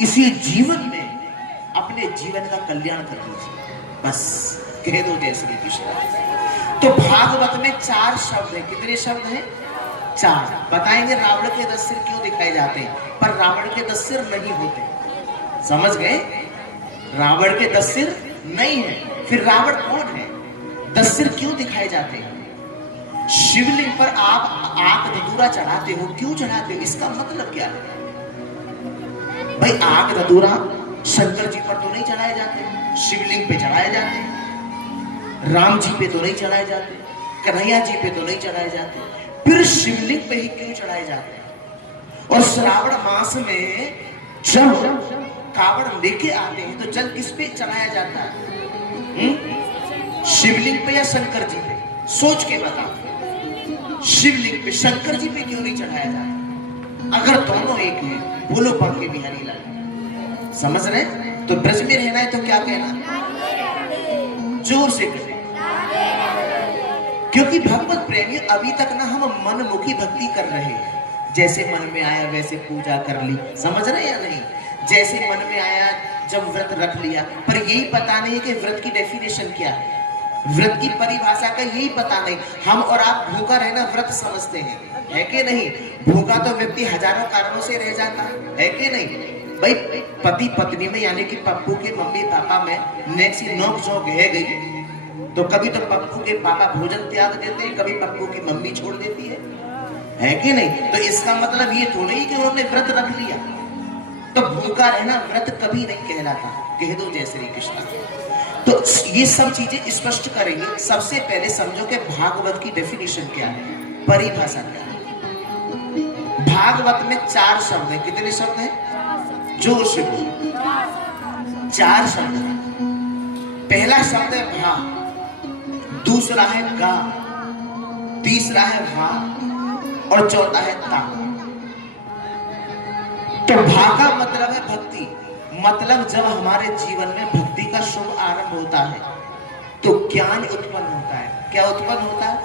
इसी जीवन में अपने जीवन का कल्याण कर लीजिए, बस कह दो जय श्री कृष्ण। तो भागवत में 4 शब्द है। कितने शब्द हैं? 4। बताएंगे रावण के 10 सिर क्यों दिखाए जाते हैं, पर रावण के 10 सिर नहीं होते। समझ गए? रावण के 10 सिर नहीं है। फिर रावण कौन है? 10 सिर क्यों दिखाए जाते हैं? शिवलिंग पर आप आग धतूरा चढ़ाते हो, क्यों चढ़ाते हो? इसका मतलब क्या है भाई? आग धतूरा शंकर जी पर तो नहीं चढ़ाए जाते, शिवलिंग पे चढ़ाए जाते हैं। राम जी पे तो नहीं चढ़ाए जाते, कन्हैया जी पे तो नहीं चढ़ाए जाते, फिर शिवलिंग पे ही क्यों चढ़ाए जाते हैं? और श्रावण मास में जब कावड़ लेके आते हैं तो जल किस पे चढ़ाया जाता है? शिवलिंग पे या शंकर जी पे? सोच के बताओ। शिवलिंग पे, शंकर जी पे क्यों नहीं चढ़ाया जाता? अगर दोनों एक हैं, बोलो पंखे बिहारी लाल। समझ रहे? तो ब्रज में रहना है तो क्या कहना? जोर से कहें, क्योंकि भगवत प्रेमी अभी तक ना हम मनमुखी भक्ति कर रहे हैं। जैसे मन में आया वैसे पूजा कर ली। समझ रहे या नहीं? जैसे मन में आया जब व्रत रख लिया, पर यही पता नहीं है कि व्रत की डेफिनेशन क्या है, व्रत की परिभाषा का यही पता नहीं। हम और आप भूखा रहना व्रत समझते हैं, है कि नहीं? भूखा तो व्यक्ति हजारों कारणों से रह जाता है कि नहीं भाई? पति पत्नी में यानी कि पप्पू के मम्मी पापा में नेक्स्ट नोक झोंक है गई, तो कभी तो पप्पू के पापा भोजन त्याग देते हैं, कभी पप्पू की मम्मी छोड़ देती है कि नहीं? तो इसका मतलब ये थोड़ा ही कि उन्होंने व्रत रख लिया। तो भूखा रहना व्रत कभी नहीं कहलाता। कह दो जय श्री कृष्ण। तो ये सब चीजें स्पष्ट करेंगे। सबसे पहले समझो कि भागवत की डेफिनेशन क्या है, परिभाषा क्या है। भागवत में 4 शब्द है। कितने शब्द हैं? जोर से बोलो। 4 शब्द है। पहला शब्द है भा, दूसरा है गा, तीसरा है भा और चौथा है ता। तो भा का मतलब है भक्ति। मतलब जब हमारे जीवन में भक्ति का शुभ आरंभ होता है तो ज्ञान उत्पन्न होता है। क्या उत्पन्न होता है?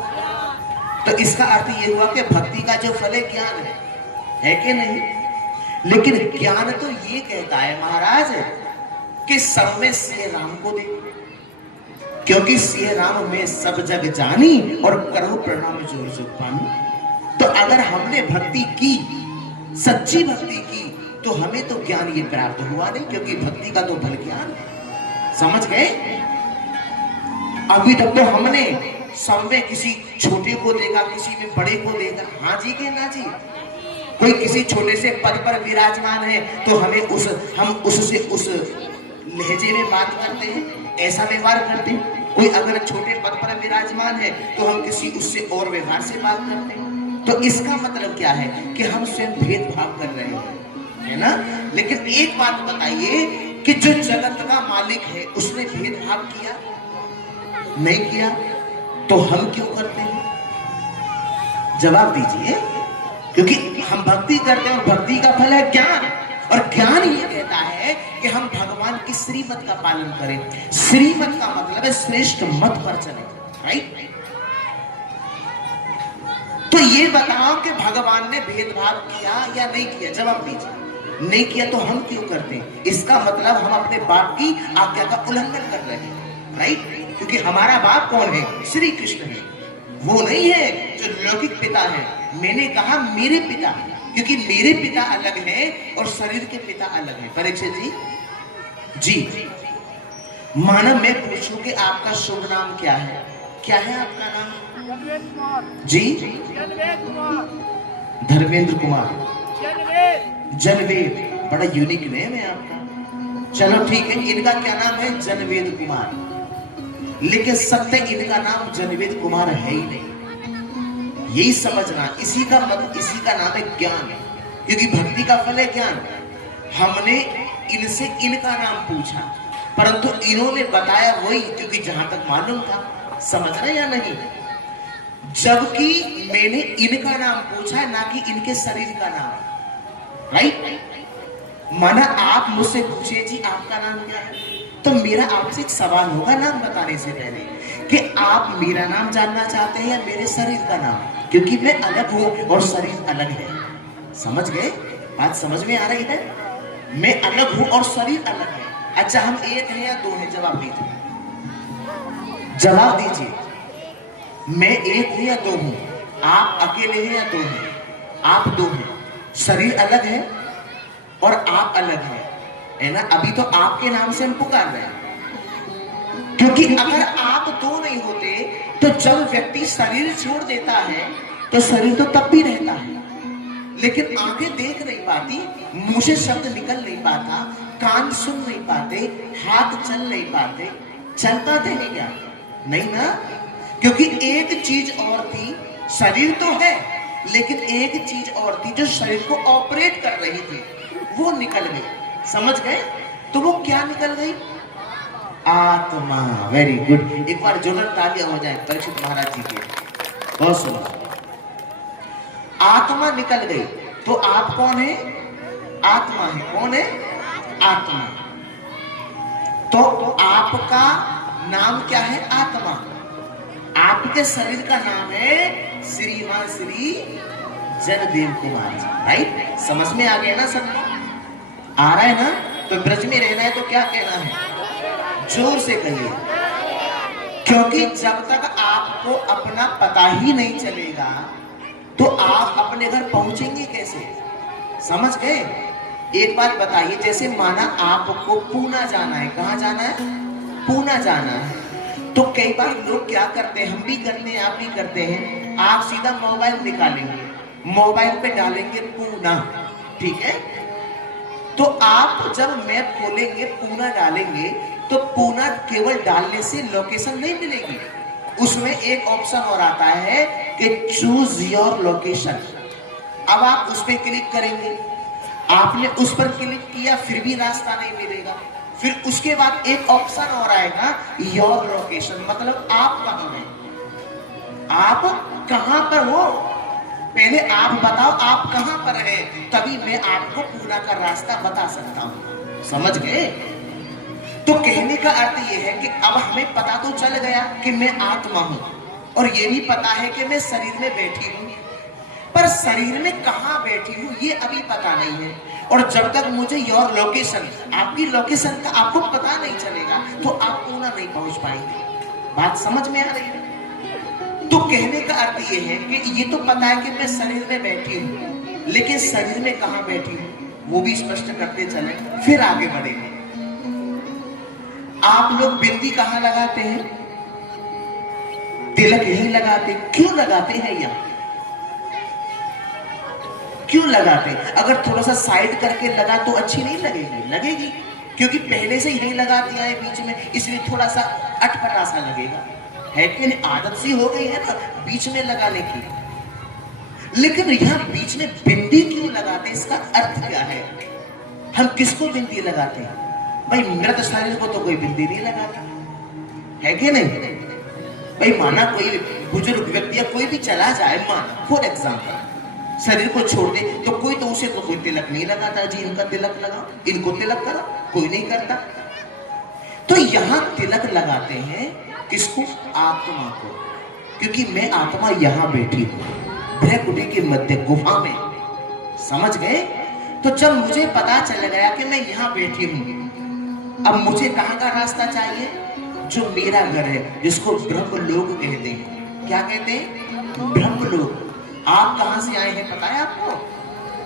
तो इसका अर्थ ये हुआ कि भक्ति का जो फल है ज्ञान है कि नहीं? लेकिन ज्ञान तो ये कहता है महाराज कि सब में सिय राम को देखो, क्योंकि सिय राम में सब जग जानी और करो प्रणाम जोर जोर पानी। तो अगर हमने भक्ति की, सच्ची भक्ति की, तो हमें तो ज्ञान ये प्राप्त हुआ नहीं, क्योंकि भक्ति का तो फल ज्ञान है। समझ गए? अभी तक तो हमने सब में किसी छोटे को देखा, किसी में बड़े को देखा। हाँ जी के ना जी? कोई किसी छोटे से पद पर विराजमान है तो हम उससे उस लहजे में बात करते हैं, ऐसा व्यवहार करते हैं। कोई अगर छोटे पद पर विराजमान है तो हम किसी उससे और व्यवहार से बात करते हैं। तो इसका मतलब क्या है कि हम स्वयं भेदभाव कर रहे हैं, है ना? लेकिन एक बात बताइए कि जो जगत का मालिक है उसने भेदभाव किया? नहीं किया। तो हम क्यों करते हैं? जवाब दीजिए। क्योंकि हम भक्ति करते हैं और भक्ति का फल है ज्ञान, और ज्ञान ये कहता है कि हम भगवान की श्रीमत का पालन करें। श्रीमत का मतलब है श्रेष्ठ मत पर चले, राइट? तो ये बताओ कि भगवान ने भेदभाव किया या नहीं किया? जवाब दीजिए। नहीं किया तो हम क्यों करते हैं? इसका मतलब हम अपने बाप की आज्ञा का उल्लंघन कर रहे हैं, राइट? क्योंकि हमारा बाप कौन है? श्री कृष्ण है। वो नहीं है जो लौकिक पिता है। मैंने कहा मेरे पिता, क्योंकि मेरे पिता अलग है और शरीर के पिता अलग है। परीक्षित जी मानव मैं पूछूं कि आपका शुभ नाम क्या है? क्या है आपका नाम? जी धर्मेंद्र कुमार। जनवेद, बड़ा यूनिक नेम है आपका। चलो ठीक है, इनका क्या नाम है? जनवेद कुमार। लेकिन सत्य इनका नाम जनवेद कुमार है ही नहीं। यही समझना। इसी का नाम है ज्ञान, क्योंकि भक्ति का फल है ज्ञान। हमने इनसे इनका नाम पूछा, परंतु इन्होंने बताया वही क्योंकि जहां तक मालूम था। समझ रहे या नहीं? जबकि मैंने इनका नाम पूछा है, ना कि इनके शरीर का नाम, राइट? माना आप मुझसे पूछे जी आपका नाम क्या है, तो मेरा आपसे एक सवाल होगा नाम बताने से पहले कि आप मेरा नाम जानना चाहते हैं या मेरे शरीर का नाम, क्योंकि मैं अलग हूं और शरीर अलग है। समझ गए? बात समझ में आ रही है? मैं अलग हूं और शरीर अलग है। अच्छा, हम एक हैं या दो हैं? जवाब दीजिए, जवाब दीजिए। मैं एक हूं या दो हूं? आप अकेले हैं या दो हैं? आप दो हैं। शरीर अलग है और आप अलग है ना? अभी तो आपके नाम से हम पुकार रहे हैं, क्योंकि अगर आप दो नहीं होते तो जब व्यक्ति शरीर छोड़ देता है तो शरीर तो तब भी रहता है, लेकिन आंखें देख नहीं पाती, मुंह से शब्द निकल नहीं पाता, कान सुन नहीं पाते, हाथ चल नहीं पाते। चल पाते हैं क्या? नहीं ना, क्योंकि एक चीज और थी, शरीर तो है लेकिन एक चीज और थी जो शरीर को ऑपरेट कर रही थी, वो निकल गई। समझ गए? तो वो क्या निकल गई? आत्मा। Very good. एक बार जोरदार तालियां हो जाए परीक्षित महाराज जी के। बहुत सुंदर। आत्मा निकल गई तो आप कौन है? आत्मा है। कौन है? आत्मा। तो आपका नाम क्या है? आत्मा। आपके शरीर का नाम है श्रीमान श्री जगदेव कुमार जी। राइट? समझ में आ गया ना सबको? आ रहा है ना? तो ब्रज में रहना है तो क्या कहना है? जोर से कहिए, क्योंकि जब तक आपको अपना पता ही नहीं चलेगा तो आप अपने घर पहुंचेंगे कैसे? समझ गए? एक बात बताइए, जैसे माना आपको पूना जाना है। कहां जाना है? पूना जाना है। तो कई बार लोग क्या करते हैं, हम भी करते हैं, आप भी करते हैं, आप सीधा मोबाइल निकालेंगे, मोबाइल पे डालेंगे पूना, ठीक है? तो आप जब मैप खोलेंगे, पूना डालेंगे, तो पूना केवल डालने से लोकेशन नहीं मिलेगी, उसमें एक ऑप्शन और आता है कि चूज योर लोकेशन। अब आप उस पर क्लिक करेंगे, आपने उस पर क्लिक किया फिर भी रास्ता नहीं मिलेगा, फिर उसके बाद एक ऑप्शन और आएगा योर लोकेशन, मतलब आप कहां हैं, आप कहां पर हो, पहले आप बताओ आप कहां पर हैं, तभी मैं आपको पूरा का रास्ता बता सकता हूं। समझ गए? तो कहने का अर्थ यह है कि अब हमें पता तो चल गया कि मैं आत्मा हूं, और यह भी पता है कि मैं शरीर में बैठी हूं, पर शरीर में कहां बैठी हूं ये अभी पता नहीं है। और जब तक मुझे योर लोकेशन, आपकी लोकेशन का आपको पता नहीं चलेगा तो आप पूना नहीं पहुंच पाएंगे। बात समझ में आ रही है? तो कहने का अर्थ यह है कि ये तो पता है कि मैं शरीर में बैठी हूं, लेकिन शरीर में कहां बैठी हूं वो भी स्पष्ट करते चले, फिर आगे बढ़ेंगे। आप लोग बिंदी कहां लगाते हैं? तिलक यही लगाते। क्यों लगाते हैं? यहां क्यों लगाते? अगर थोड़ा सा साइड करके लगा तो अच्छी नहीं लगेगी? लगेगी, क्योंकि पहले से यही लगा दिया है बीच में, इसलिए थोड़ा सा अटपटा सा लगेगा, है कि नहीं? आदत सी हो गई है ना बीच में लगाने की। लेकिन यहां बीच में बिंदी क्यों लगाते? इसका अर्थ क्या है? हम किसको बिंदी लगाते हैं? भाई मृत शरीर को तो कोई बिंदी नहीं लगाता, है कि नहीं? भाई माना कोई बुजुर्ग व्यक्ति या कोई भी चला जाए, माना फॉर एग्जाम्पल शरीर को छोड़ दे, तो कोई तो उसे तो कोई तिलक नहीं लगाता, जी इनका तिलक लगाओ, इनको तिलक करो, कोई नहीं करता। तो यहां तिलक लगाते हैं किसको? आत्मा को, क्योंकि मैं आत्मा यहां बैठी हूं ब्रह्मकुटी के मध्य गुफा में। समझ गए? तो जब मुझे पता चल गया कि मैं यहां बैठी हूं, अब मुझे कहां का रास्ता चाहिए? जो मेरा घर है, जिसको ब्रह्मलोक कहते हैं। क्या कहते हैं? ब्रह्मलोक। आप कहां से आए हैं पता है आपको?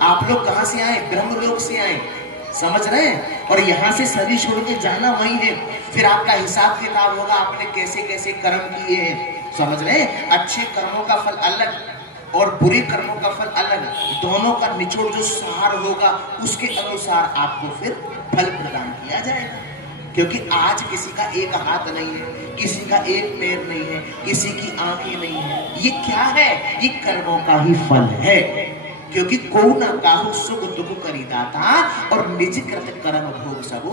आप लोग कहां से आए? ब्रह्मलोक से आए। समझ रहे हैं? और यहां से शरीर छोड़ के जाना वहीं है, फिर आपका हिसाब किताब होगा आपने कैसे कैसे कर्म किए हैं। समझ रहे हैं? अच्छे कर्मों का फल अलग और बुरे कर्मों का फल अलग, दोनों का निचोड़ जो सार होगा उसके अनुसार आपको फिर फल प्रदान किया जाएगा। क्योंकि आज किसी का एक हाथ नहीं है, किसी का एक पैर नहीं है, किसी की आंखें नहीं है, ये क्या है? ये कर्मों का ही फल है। क्योंकि को न काहू सुख दुख करी दाता, और निज कृत कर्म भोग सब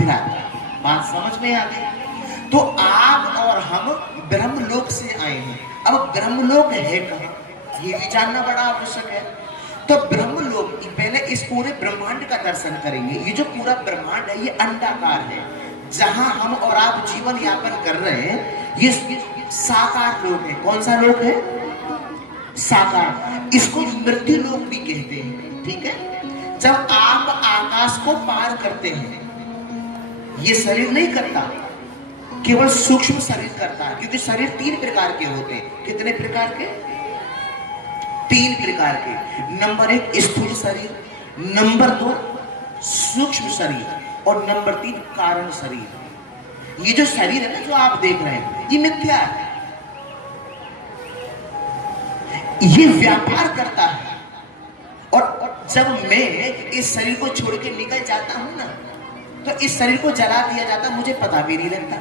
विधाता। बात समझ में आ गई? तो आप और हम ब्रह्मलोक से आए हैं। अब ब्रह्मलोक है कहां ये भी जानना बड़ा आवश्यक है। तो ब्रह्मलोक, पहले इस पूरे ब्रह्मांड का दर्शन करेंगे। ये जो पूरा ब्रह्मांड है ये अंडाकार है, जहां हम और आप जीवन यापन कर रहे हैं, ये साकार लोक है। कौन सा लोक है? साकार। इसको मृत्यु लोक भी कहते हैं, ठीक है? जब आप आकाश को पार करते हैं, ये शरीर नहीं करता, केवल सूक्ष्म शरीर करता है, क्योंकि शरीर 3 प्रकार के होते हैं। कितने प्रकार के? 3 प्रकार के। नंबर 1 स्थूल शरीर, नंबर 2 सूक्ष्म शरीर, और नंबर 3 कारण शरीर। ये जो शरीर है ना, जो आप देख रहे हैं, ये मिथ्या है, ये व्यापार करता है। और जब मैं इस शरीर को छोड़ के निकल जाता हूं ना, तो इस शरीर को जला दिया जाता, मुझे पता भी नहीं लगता,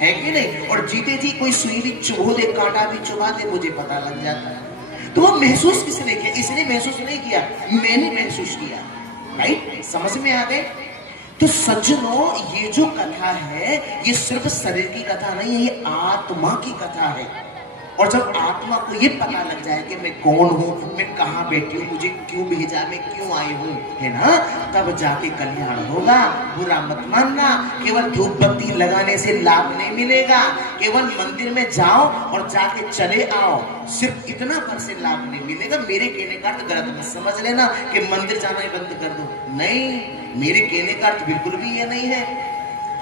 है कि नहीं? और जीते जी कोई सुई भी चुभो दे, कांटा भी चुभा दे, मुझे पता लग जाता है। तो वो महसूस किसने किया? इसने महसूस नहीं किया, मैंने महसूस किया। राइट? समझ में आ गए? तो सज्जनों, ये जो कथा है, ये सिर्फ शरीर की कथा नहीं है, ये आत्मा की कथा है। और जब आत्मा को ये पता लग जाए कि मैं कौन हूँ, मैं कहाँ बैठी हूँ, मुझे क्यों भेजा, मैं क्यों आई हूँ, है ना, तब जाके कल्याण होगा। बुरा मत मानना, केवल धूप बत्ती लगाने से लाभ नहीं मिलेगा, केवल मंदिर में जाओ और जाके चले आओ, सिर्फ इतना पर से लाभ नहीं मिलेगा। मेरे कहने का अर्थ गलत मत समझ लेना कि मंदिर जाना ही बंद कर दो, नहीं, मेरे कहने का अर्थ बिल्कुल भी ये नहीं है।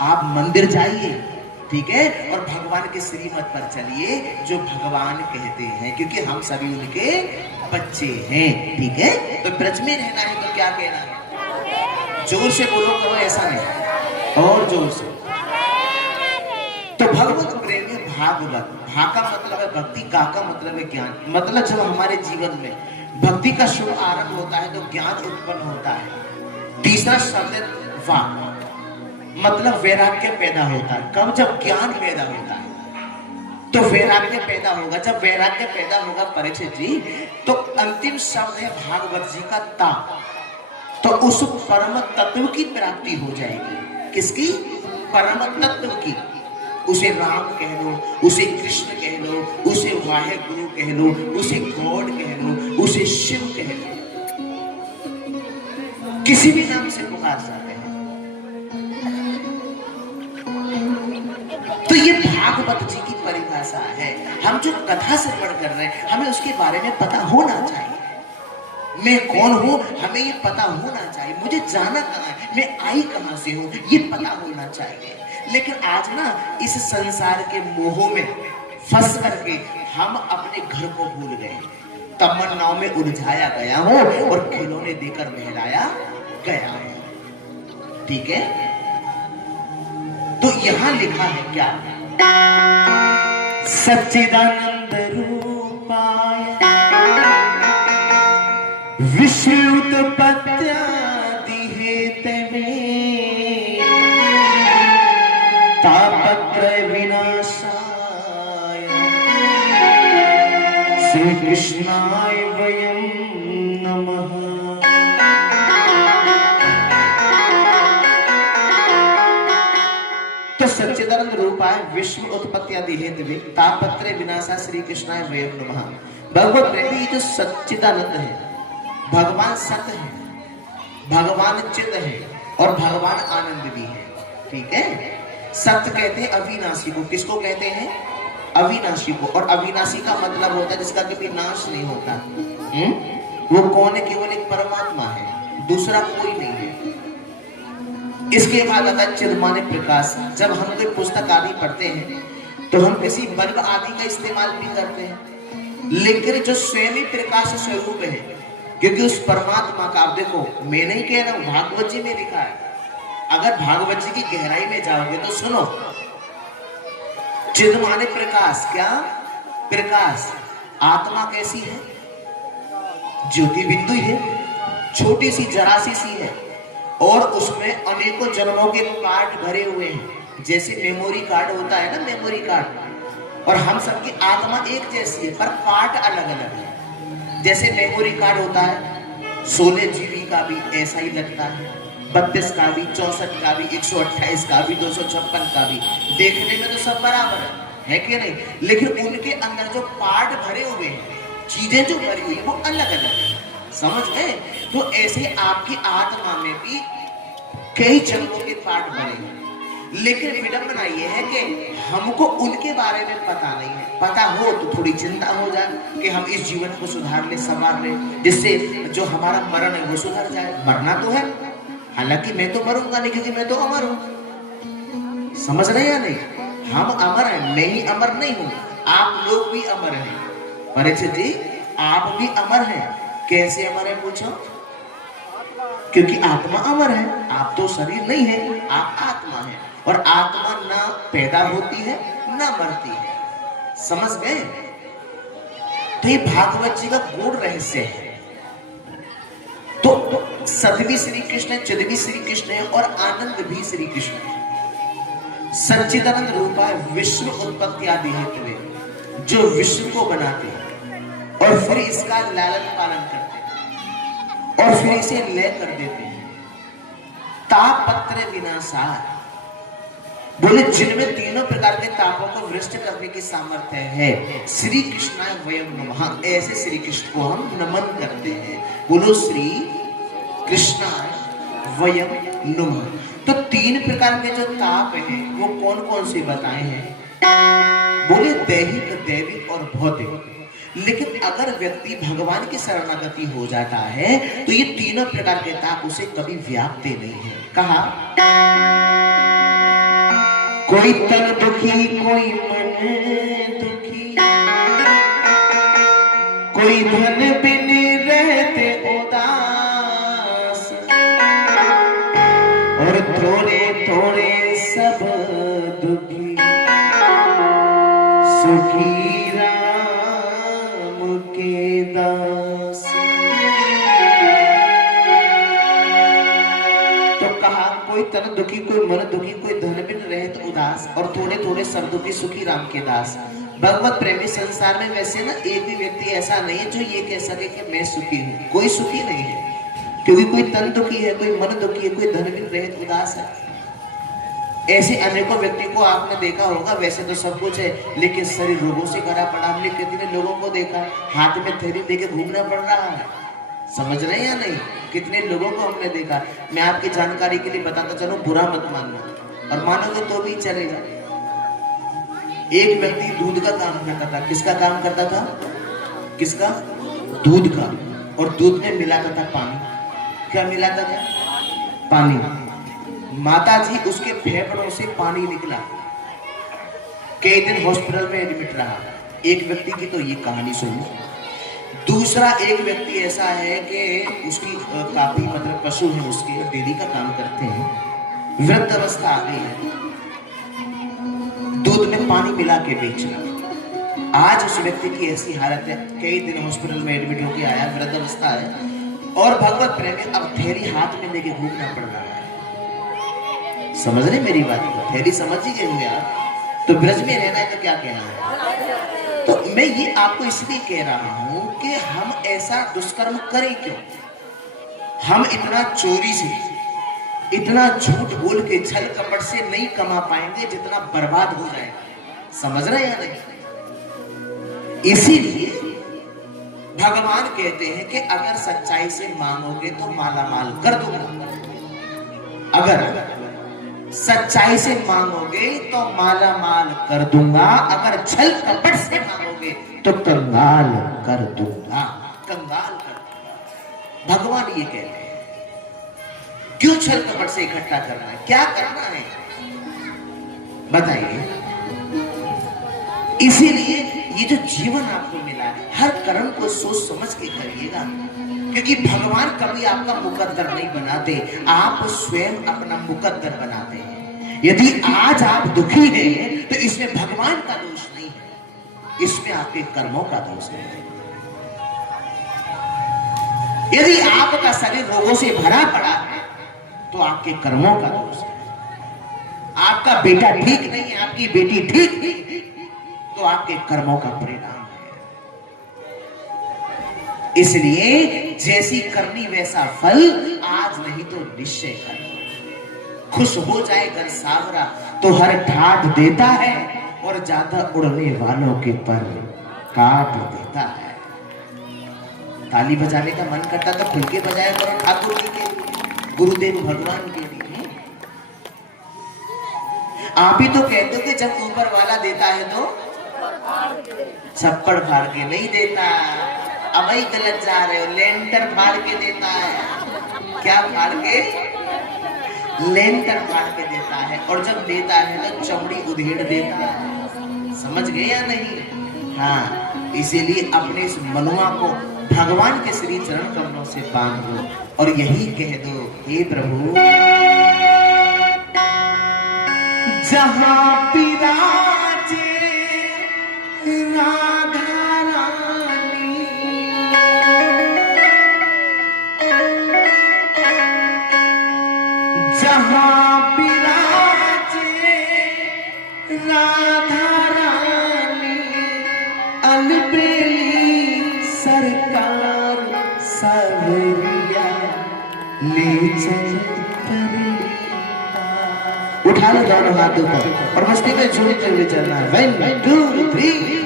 आप मंदिर जाइए, ठीक है, और भगवान के श्रीमत पर चलिए जो भगवान कहते हैं, क्योंकि हम सभी उनके बच्चे हैं। ठीक है, तो ब्रज में रहना है तो क्या कहना है? जोर से बोलो, करो ऐसा नहीं, और जोर से। तो भगवत प्रेमी भागवत, भा का मतलब है भक्ति, का मतलब है ज्ञान। मतलब जब हमारे जीवन में भक्ति का शुभ आरंभ होता है तो ज्ञान उत्पन्न होता है। तीसरा शब्द है वाक, मतलब वैराग्य पैदा होता है। कब? जब ज्ञान पैदा होता है तो वैराग्य पैदा होगा। जब वैराग्य पैदा होगा परीक्षित जी, तो अंतिम शब्द है भागवत जी का ता, तो उस परम तत्व की प्राप्ति हो जाएगी। किसकी? परम तत्व की। उसे राम कह लो, उसे कृष्ण कह लो, उसे वाहेगुरु कह लो, उसे गॉड कह लो, उसे शिव कह लो, किसी भी नाम से पुकार सकते हैं। तो ये भागवत जी की परिभाषा है। हम जो कथा श्रवण कर रहे हैं, हमें उसके बारे में पता होना चाहिए। मैं कौन हूं, हमें ये पता होना चाहिए। मुझे जाना कहाँ है, मैं आई कहां से हूं, ये पता होना चाहिए। लेकिन आज ना इस संसार के मोह में फंस करके हम अपने घर को भूल गए, तमन्नाओं में उलझाया गया हो और खिलौने देकर बहलाया गया है। ठीक है, तो यहां लिखा है क्या? सच्चिदानंद रूपाय विश्व उत्पत्त्यादि हेतवे तापत्रय विनाशाय श्री कृष्णाय वयं नमः। तो सच्चिदानंद रूपाय विश्व उत्पत्त्यादि हेतवे तापत्रय विनाशा श्री कृष्णाय वयं नमः। भगवत प्रेमी, जो सच्चिदानंद है, भगवान सत्य है, भगवान चित है और भगवान आनंद भी है। ठीक है, सत्य कहते हैं अविनाशी को। किसको कहते हैं? अविनाशी को। और अविनाशी का मतलब होता है जिसका कभी नाश नहीं होता। वो कौन है? केवल एक परमात्मा है, दूसरा कोई नहीं है। इसके बाद आता है चिन्माने प्रकाश। जब हम कोई पुस्तक आदि पढ़ते हैं तो हम किसी बल्ब आदि का इस्तेमाल भी करते हैं, लेकिन जो स्वयं ही प्रकाश स्वरूप है, क्योंकि उस परमात्मा का, आप देखो, मैं नहीं कह रहा हूं, भागवत जी में लिखा है। अगर भागवत जी की गहराई में जाओगे तो सुनो, चिन्माने प्रकाश। क्या प्रकाश? आत्मा कैसी है? ज्योति बिंदु है, छोटी सी जरासी सी है, और उसमें अनेकों जन्मों के पार्ट भरे हुए हैं। जैसे मेमोरी कार्ड होता है ना, मेमोरी कार्ड, और हम सबकी आत्मा एक जैसी है पर पार्ट अलग अलग है। जैसे मेमोरी कार्ड होता है 16 GB का भी ऐसा ही लगता है, 32 का भी, 64 का भी, 128 का भी, 256 का भी। देखने में तो सब बराबर है कि नहीं? लेकिन उनके अंदर जो पार्ट भरे हुए हैं, चीजें जो भरी हुई है, वो अलग अलग है। समझ गए? तो ऐसे आपकी आत्मा में भी कई जन्मों के पार्ट भरे हैं। लेकिन विडंबना यह है कि हमको उनके बारे में पता नहीं है। पता हो तो थोड़ी चिंता हो जाए कि हम इस जीवन को सुधार ले, संवार ले, जिससे जो हमारा मरण है वो सुधर जाए। मरना तो है, हालांकि मैं तो मरूंगा नहीं क्योंकि मैं तो अमर हूं। समझ रहे या नहीं? हम अमर हैं, मैं ही अमर नहीं हूं, आप लोग भी अमर हैं। परीक्षित जी, आप भी अमर हैं। कैसे अमर है पूछो? क्योंकि आत्मा अमर है। आप तो शरीर नहीं है, आप आत्मा है, और आत्मा ना पैदा होती है ना मरती है। समझ गए? तो ये भागवत जी का गूढ़ रहस्य है। तो सत भी श्री कृष्ण है, चिद भी श्री कृष्ण है, और आनंद भी श्री कृष्ण है। सच्चिदानंद रूपा विश्व उत्पत्ति आदि हेतु, जो विश्व को बनाते हैं और फिर इसका लालन पालन करते हैं और फिर इसे लय कर देते हैं। तापत्र विनाशाय, बोले जिनमें तीनों प्रकार के तापों को विनष्ट करने की सामर्थ्य है। श्री कृष्णाय वयम नमः, ऐसे श्री कृष्ण को हम नमन करते हैं। बोलो श्री कृष्णाय वयम नमः। तो तीन प्रकार के जो ताप हैं वो कौन कौन से बताए हैं? बोले दैहिक, दैविक और भौतिक। लेकिन अगर व्यक्ति भगवान की शरणागति हो जाता है तो ये तीनों प्रकार के ताप उसे कभी व्यापते नहीं है। कहा, कोई तन दुखी, कोई मन दुखी, कोई धन बिन रहते उदास, और थोड़े थोड़े सब दुखी, सुखी राम के दास। तो कहा, कोई तन दुखी, कोई मन दुखी, कोई धन बिन रहत उदास, और थोड़े थोड़े सब दुखी, सुखी राम के दास। भगवत प्रेमी संसार में वैसे ना एक भी व्यक्ति ऐसा नहीं है जो ये कह सके कि मैं सुखी हूं। कोई सुखी नहीं है, क्योंकि कोई तन दुखी है, कोई मन दुखी है, कोई धन बिन रहत उदास है। ऐसे अनेकों व्यक्ति को आपने देखा होगा। वैसे तो सब कुछ है, लेकिन शरीर रोगों से भरा पड़ा। हमने कितने लोगों को देखा हाथ में थैली लेके घूमना पड़ रहा है। समझ रहे हैं या नहीं? कितने लोगों को हमने देखा। मैं आपकी जानकारी के लिए बताता चलूं, बुरा मत मानना, और मानोगे तो भी चलेगा। एक व्यक्ति दूध का काम करता था। किसका काम करता था? किसका? दूध का। और दूध में मिलाता था पानी। क्या मिलाता था? पानी। माता जी उसके फेफड़ों से पानी निकला, कई दिन हॉस्पिटल में एडमिट रहा। एक व्यक्ति की तो ये कहानी सुनी। दूसरा एक व्यक्ति ऐसा है कि उसकी काफी मतलब पशु है उसके, डेयरी का काम करते हैं, वृद्ध अवस्था आ गई है, दूध में पानी मिला के बेचना। आज उस व्यक्ति की ऐसी हालत है, कई दिन हॉस्पिटल में एडमिट होकर आया, वृद्ध अवस्था है, और भगवत प्रेमी अब थैली हाथ में लेके घूमना पड़ रहा है। समझ रहे मेरी बात को? थैली समझ ही गए होंगे आप। तो ब्रज में रहना है तो क्या कहना है? तो मैं ये आपको इसलिए कह रहा हूं कि हम ऐसा दुष्कर्म करें क्यों? हम इतना चोरी से, इतना झूठ बोल के, छल कपट से नहीं कमा पाएंगे जितना बर्बाद हो जाएगा। समझ रहे हैं या नहीं? इसीलिए भगवान कहते हैं कि अगर सच्चाई से मांगोगे तो माला माल कर दूंगा। अगर सच्चाई से मांगोगे तो माला माल कर दूंगा, अगर छल कपट से मांगोगे तो कंगाल कर दूंगा। कंगाल कर दूंगा, भगवान ये कहते हैं। क्यों छल कपट से इकट्ठा करना है? क्या करना है बताइए? इसीलिए ये जो जीवन आपको मिला है, हर कर्म को सोच समझ के करिएगा, क्योंकि भगवान कभी आपका मुकद्दर नहीं बनाते, आप स्वयं अपना मुकद्दर बनाते हैं। यदि आज आप दुखी हैं तो इसमें भगवान का दोष नहीं है, इसमें आपके कर्मों का दोष है। यदि आपका शरीर रोगों से भरा पड़ा है तो आपके कर्मों का दोष है। आपका बेटा ठीक नहीं है, आपकी बेटी ठीक नहीं है, तो आपके कर्मों का परिणाम है। इसलिए जैसी करनी वैसा फल, आज नहीं तो निश्चय कर। खुश हो जाए घर सावरा तो हर ठाठ देता है, और ज्यादा उड़ने वालों के पर काट देता है। ताली बजाने का मन करता तो खुल के बजाया करो, ठाकुर जी के, गुरुदेव भगवान के लिए। आप ही तो कहते हो कि जब ऊपर वाला देता है तो छप्पड़ फाड़ के नहीं देता। अब ही गलत जा रहे हो, लेंटर फाड़ के देता है। क्या फाड़ के? लेंटर फाड़ के देता है। और जब देता है तो चमड़ी उधेड़ देता है। समझ गए या नहीं? हाँ, इसीलिए अपने इस मनुआ को भगवान के श्री चरण कमलों से बांधो और यही कह दो, हे प्रभु, जहां विराजे राधा रानी, जहां विराजे राधा रानी, अलबेली सरकार सावरिया ले चल। उठा लो दोनों हाथों को और मस्ती में झूमते हुए चलना है। 1 2 3।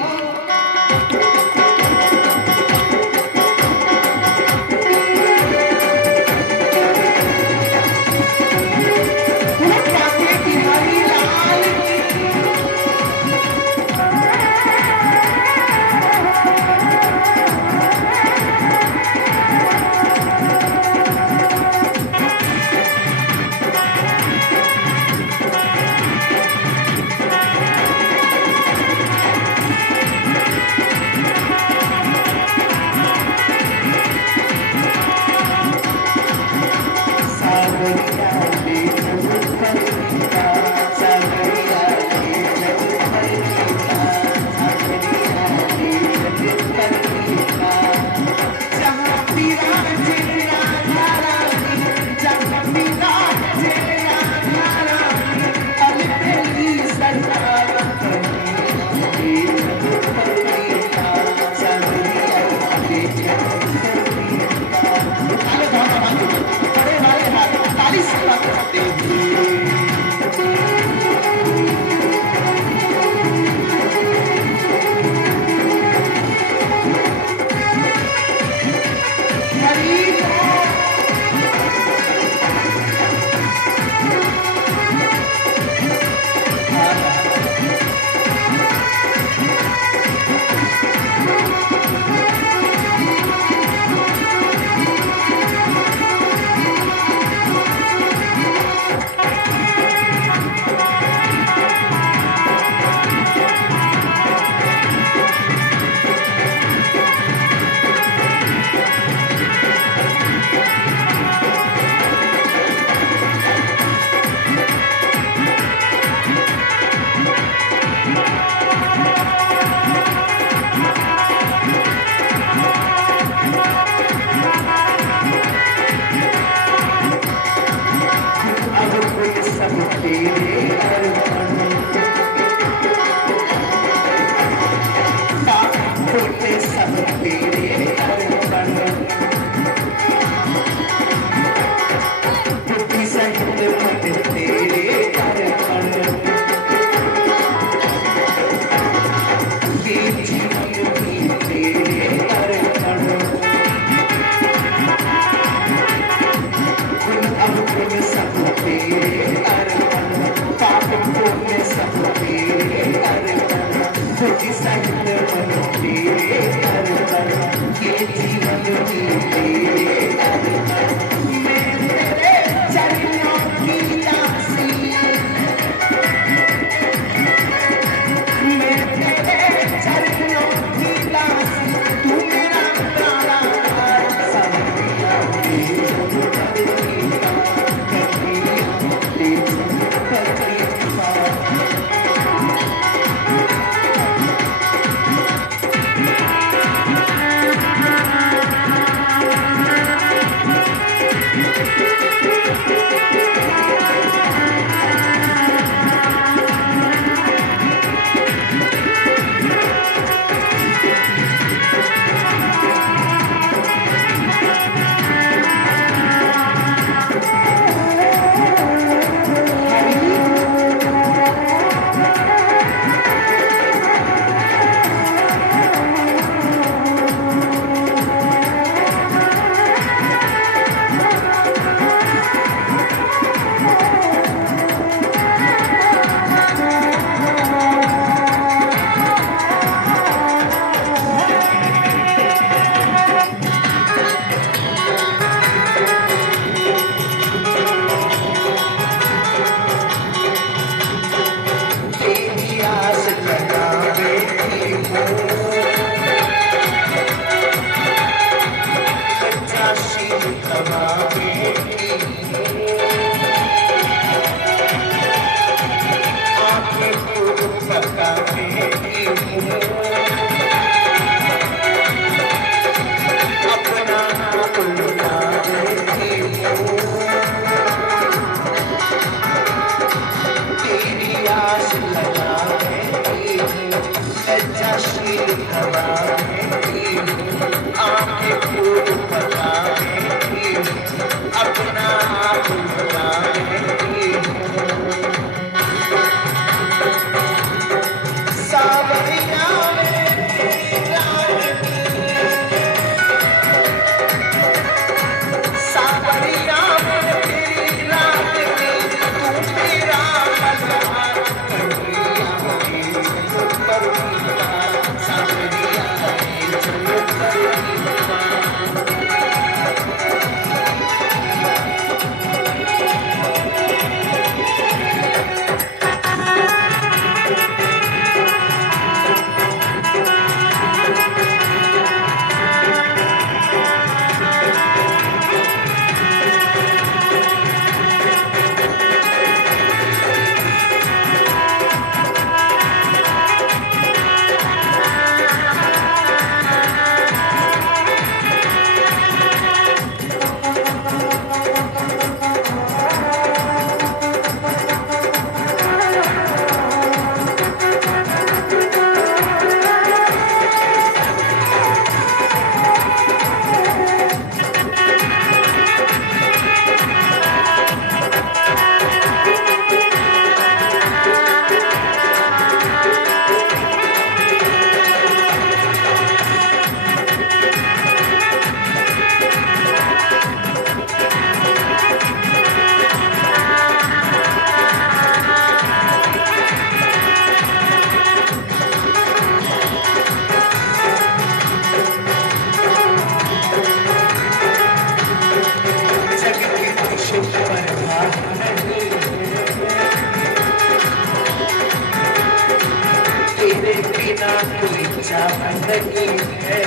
जैसा कोई चाह नहीं है,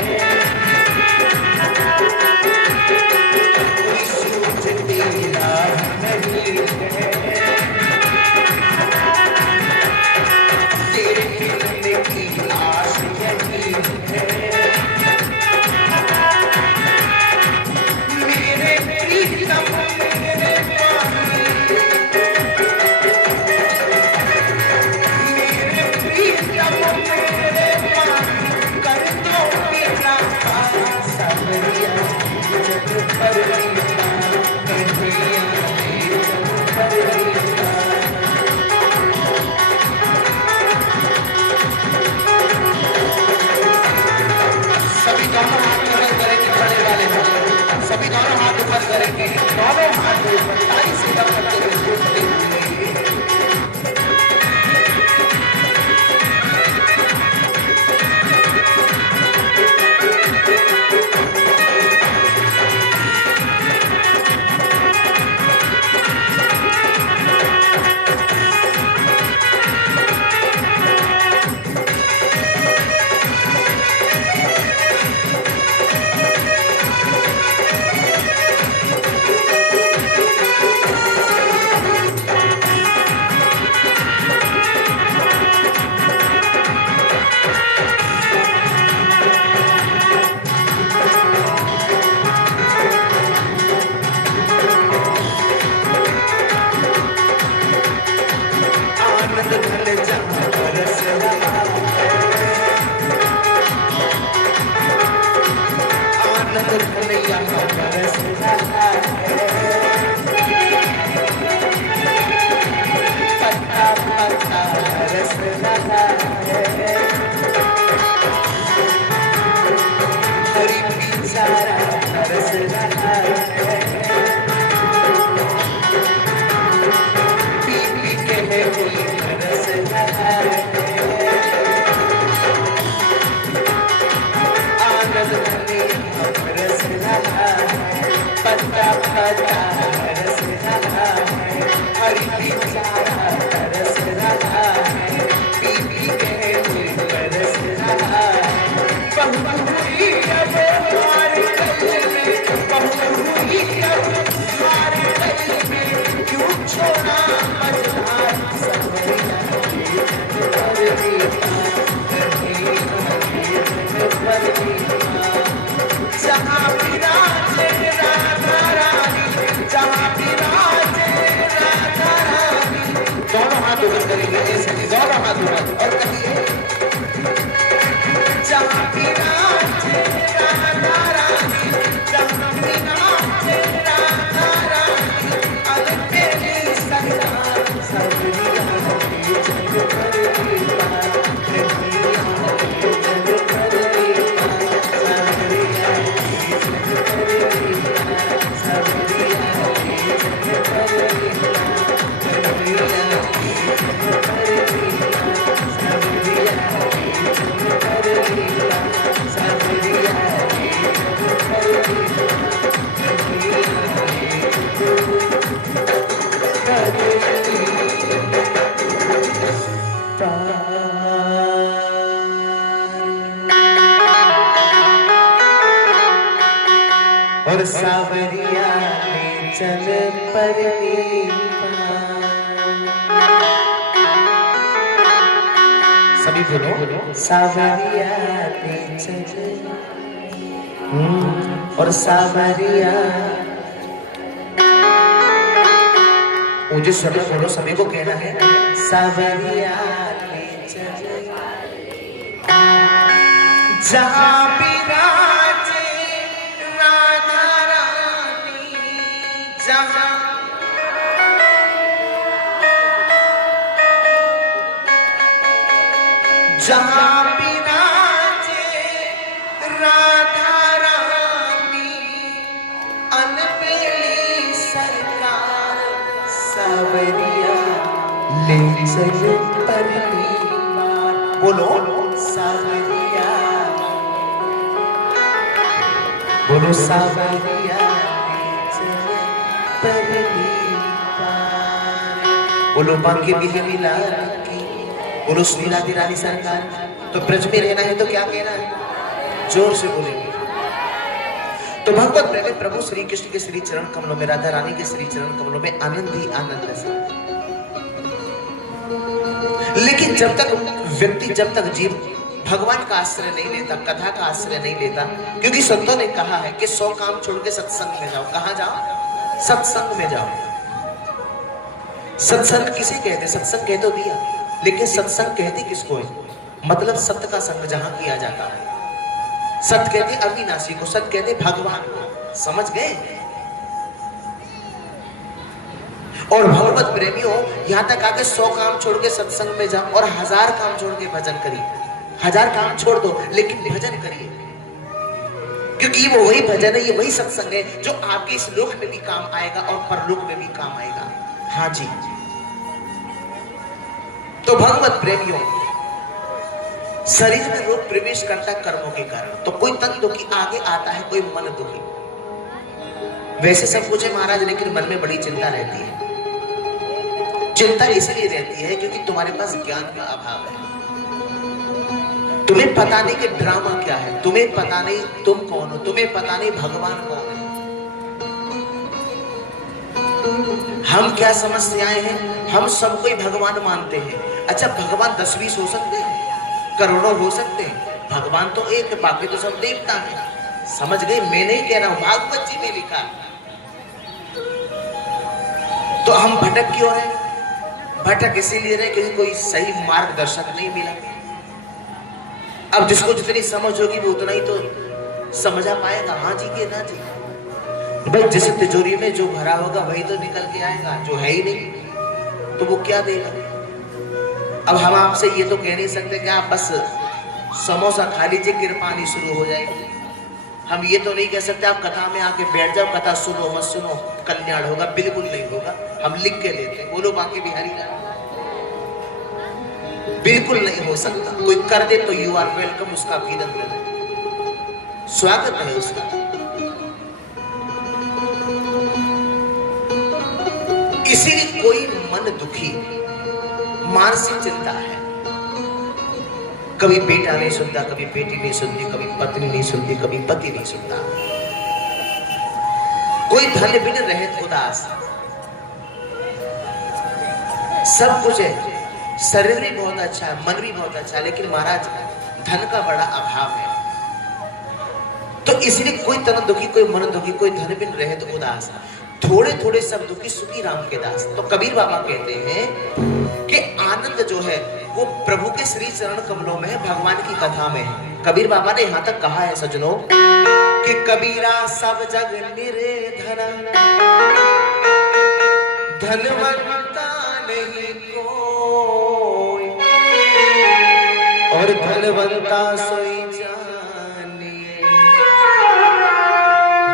कोई सूझती राह नहीं है, तेरे मिलने की आस यही है, मेरे प्रीतम मेरे पानी, मेरे प्रीतम मेरे पानी, कर दो मेरा सावरिया जग पर लीला, कन्हैया जग पर लीला। सभी दोनों हाथ ऊपर करेंगे, खड़े वाले हैं सभी दोनों हाथ ऊपर करेंगे, दोनों हाथ ऊपर ताली से करते हुए झूठते हुए। और सावरिया ने चल परनी सभी बोलो सावरिया ने चल और सावरिया मुझे सभी बोलो सभी को कहना है सावरिया ने चल जहाँ विराजे राधा रानी जहाँ जहाँ विराजे राधा रानी अनबेली सरकार सावरिया ले चल परनी बोलो सावरिया बोलो सावरिया बोलो बांके बिहारी लाल की बोलो सुनीला रानी सरकार। तो तो ब्रज में रहना है तो क्या कहना है? जोर से बोलेंगे। तो भगवत प्रेमी प्रभु श्री कृष्ण के श्री चरण कमलों में, राधा रानी के श्री चरण कमलों में आनंद ही आनंद है। लेकिन जब तक व्यक्ति, जब तक जीव भगवान का आश्रय नहीं लेता, कथा का आश्रय नहीं लेता, क्योंकि संतों ने कहा है कि 100 काम छोड़ के सत्संग में जाओ। कहां जाओ? सत्संग में जाओ। सत्संग किसे कहते? सत्संग कह तो दिया, लेकिन सत्संग कहते किसको है? मतलब सत्य का संग जहां किया जाता है। सत्य कहते अविनाशी को, सत्य कहते भगवान को। समझ गए? और भगवत प्रेमियों, यहां तक आके 100 काम छोड़ के सत्संग में जाओ और 1000 काम छोड़ के भजन करिए। 1000 काम छोड़ दो लेकिन भजन करिए, क्योंकि ये वो वही भजन है, ये वही सत्संग है जो आपके इस लोक में भी काम आएगा और परलोक में भी काम आएगा। हाँ जी। तो भगवत प्रेमियों, शरीर में रोग प्रवेश करता है कर्मों के कारण। तो कोई तन दुखी आगे आता है, कोई मन दुखी। वैसे सब कुछ है महाराज, लेकिन मन में बड़ी चिंता रहती है। चिंता इसलिए रहती है क्योंकि तुम्हारे पास ज्ञान का अभाव है। तुम्हें पता नहीं कि ड्रामा क्या है, तुम्हें पता नहीं तुम कौन हो, तुम्हें पता नहीं भगवान कौन है। हम क्या समझते आए हैं? हम सबको ही भगवान मानते हैं। अच्छा, भगवान 10-20 हो सकते हैं, करोड़ों हो सकते हैं, भगवान तो एक, बाकी तो सब देवता है। समझ गए? मैं नहीं कह रहा हूं, भागवत जी में लिखा। तो हम भटक क्यों रहे? भटक इसीलिए रहे क्योंकि कोई सही मार्गदर्शक नहीं मिला। अब जिसको जितनी समझ होगी वो उतना ही तो समझा पाएगा। हाँ जी के ना जी। भाई जिस तिजोरी में जो भरा होगा वही तो निकल के आएगा, जो है ही नहीं तो वो क्या देगा? अब हम आपसे ये तो कह नहीं सकते कि आप बस समोसा खा लीजिए कृपानी शुरू हो जाएगी। हम ये तो नहीं कह सकते आप कथा में आके बैठ जाओ, कथा सुनो मत सुनो कल्याण होगा। बिल्कुल नहीं होगा। हम लिख के देते हैं, बोलो बाकी बिहारी राम। बिल्कुल नहीं हो सकता। कोई कर दे तो यू आर वेलकम, उसका अभिनंदन है, स्वागत है उसका। इसीलिए कोई मन दुखी, मानसिक चिंता है। कभी बेटा नहीं सुनता, कभी बेटी नहीं सुनती, कभी पत्नी नहीं सुनती, कभी पति नहीं सुनता। कोई धन बिन रहत उदास। सब कुछ है, शरीर भी बहुत अच्छा है, मन भी बहुत अच्छा है, लेकिन महाराज धन का बड़ा अभाव है। तो इसलिए कोई तन दुखी, कोई मन दुखी, कोई धन बिन रहत उदास। थोड़े थोड़े सब दुखी सुखी राम के दास। तो कबीर बाबा कहते हैं कि आनंद जो है वो प्रभु के श्री चरण कमलों में है, भगवान की कथा में है। कबीर बाबा ने यहां तक कहा है सज्जनों कि कबीरा सब जग निर्धन, धनवंता नहीं कोई, और धनवंता सोई जानिए,